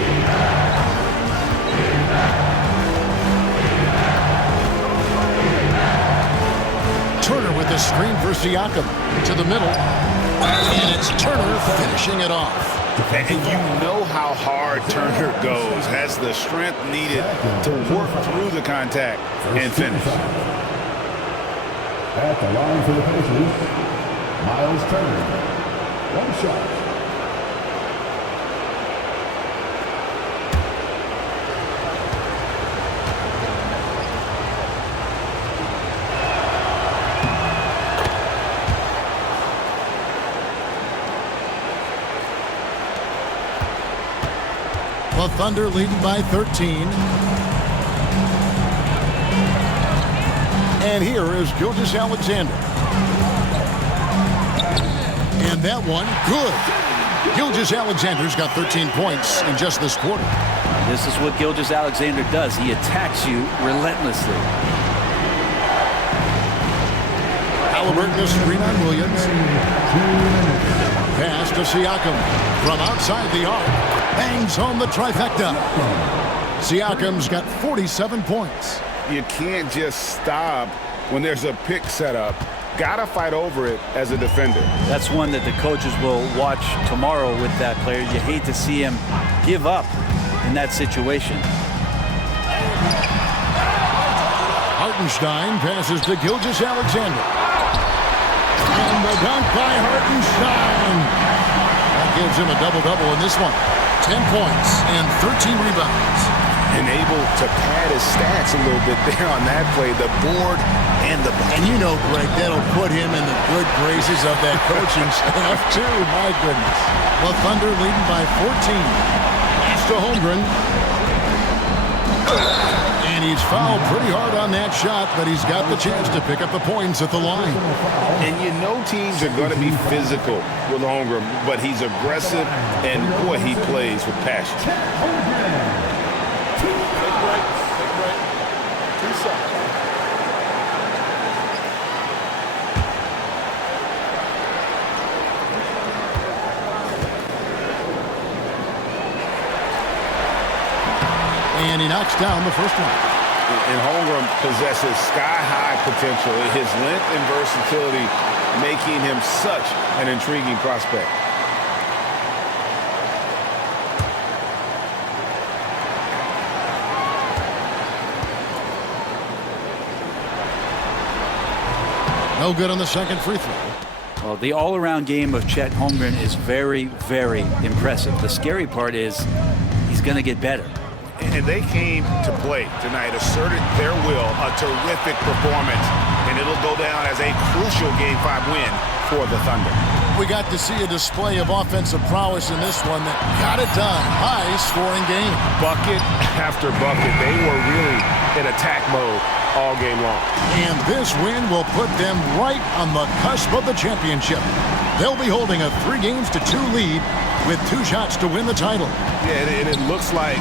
Turner with the screen for Siakam. To the middle. And it's Turner finishing it off. And you know how hard Turner goes. Has the strength needed to work through the contact and finish. At the line for the Pacers, Miles Turner. One shot. The Thunder leading by 13. And here is Gilgeous-Alexander. And that one, good. Gilgeous-Alexander's got 13 points in just this quarter. This is what Gilgeous-Alexander does. He attacks you relentlessly. Haliburton to screen on Williams. Pass to Siakam from outside the arc. Bangs home the trifecta. Siakam's got 47 points. You can't just stop when there's a pick set up. Gotta fight over it as a defender. That's one that the coaches will watch tomorrow with that player. You hate to see him give up in that situation. Hartenstein passes to Gilgeous-Alexander. And the dunk by Hartenstein. That gives him a double-double in this one. 10 points and 13 rebounds. And able to pad his stats a little bit there on that play. The board and the bucket. And you know, Greg, that'll put him in the good graces of that coaching staff, too. My goodness. The Thunder leading by 14. Pass to Holmgren. And he's fouled pretty hard on that shot, but he's got the chance to pick up the points at the line. And you know teams are going to be physical with Holmgren, but he's aggressive, and boy, he plays with passion. And he knocks down the first one. And Holmgren possesses sky-high potential. His length and versatility making him such an intriguing prospect. No good on the second free throw. Well, the all-around game of Chet Holmgren is very, very impressive. The scary part is he's going to get better. And they came to play tonight, asserted their will, a terrific performance, and it'll go down as a crucial Game 5 win for the Thunder. We got to see a display of offensive prowess in this one that got it done. High-scoring game. Bucket after bucket. They were really in attack mode all game long. And this win will put them right on the cusp of the championship. They'll be holding a 3-2 lead with 2 shots to win the title. Yeah, and it looks like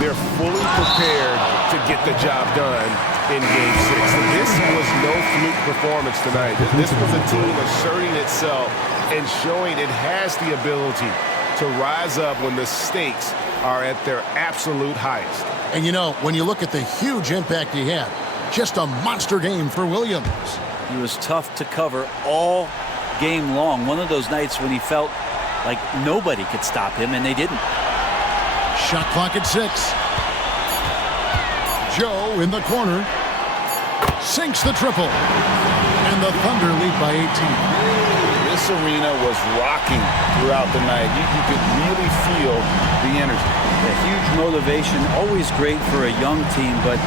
they're fully prepared to get the job done in Game 6. And this was no fluke performance tonight. This was a team asserting itself and showing it has the ability to rise up when the stakes are at their absolute highest. And you know, when you look at the huge impact he had, just a monster game for Williams. He was tough to cover all game long. One of those nights when he felt like nobody could stop him, and they didn't. Shot clock at 6. Joe in the corner. Sinks the triple. And the Thunder lead by 18. This arena was rocking throughout the night. You could really feel the energy. A huge motivation, always great for a young team, but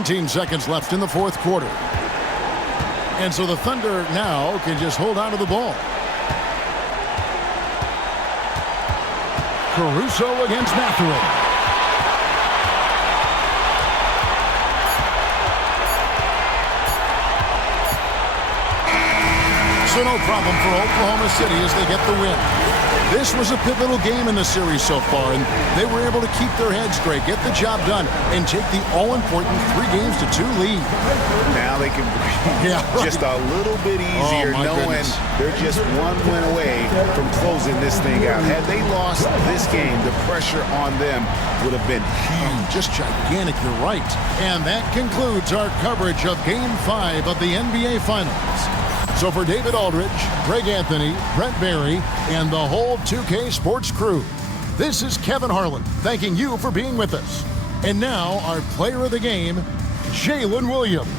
Nineteen seconds left in the fourth quarter. And so the Thunder now can just hold on to the ball. Caruso against Mathurin. So no problem for Oklahoma City as they get the win. This was a pivotal game in the series so far, and they were able to keep their heads straight, get the job done, and take the all-important 3-2 lead. Now they can breathe just a little bit easier knowing they're just one win away from closing this thing out. Had they lost this game, the pressure on them would have been huge. Just gigantic, you're right. And that concludes our coverage of Game 5 of the NBA Finals. So for David Aldridge, Greg Anthony, Brent Barry, and the whole 2K Sports crew, this is Kevin Harlan thanking you for being with us. And now our player of the game, Jalen Williams.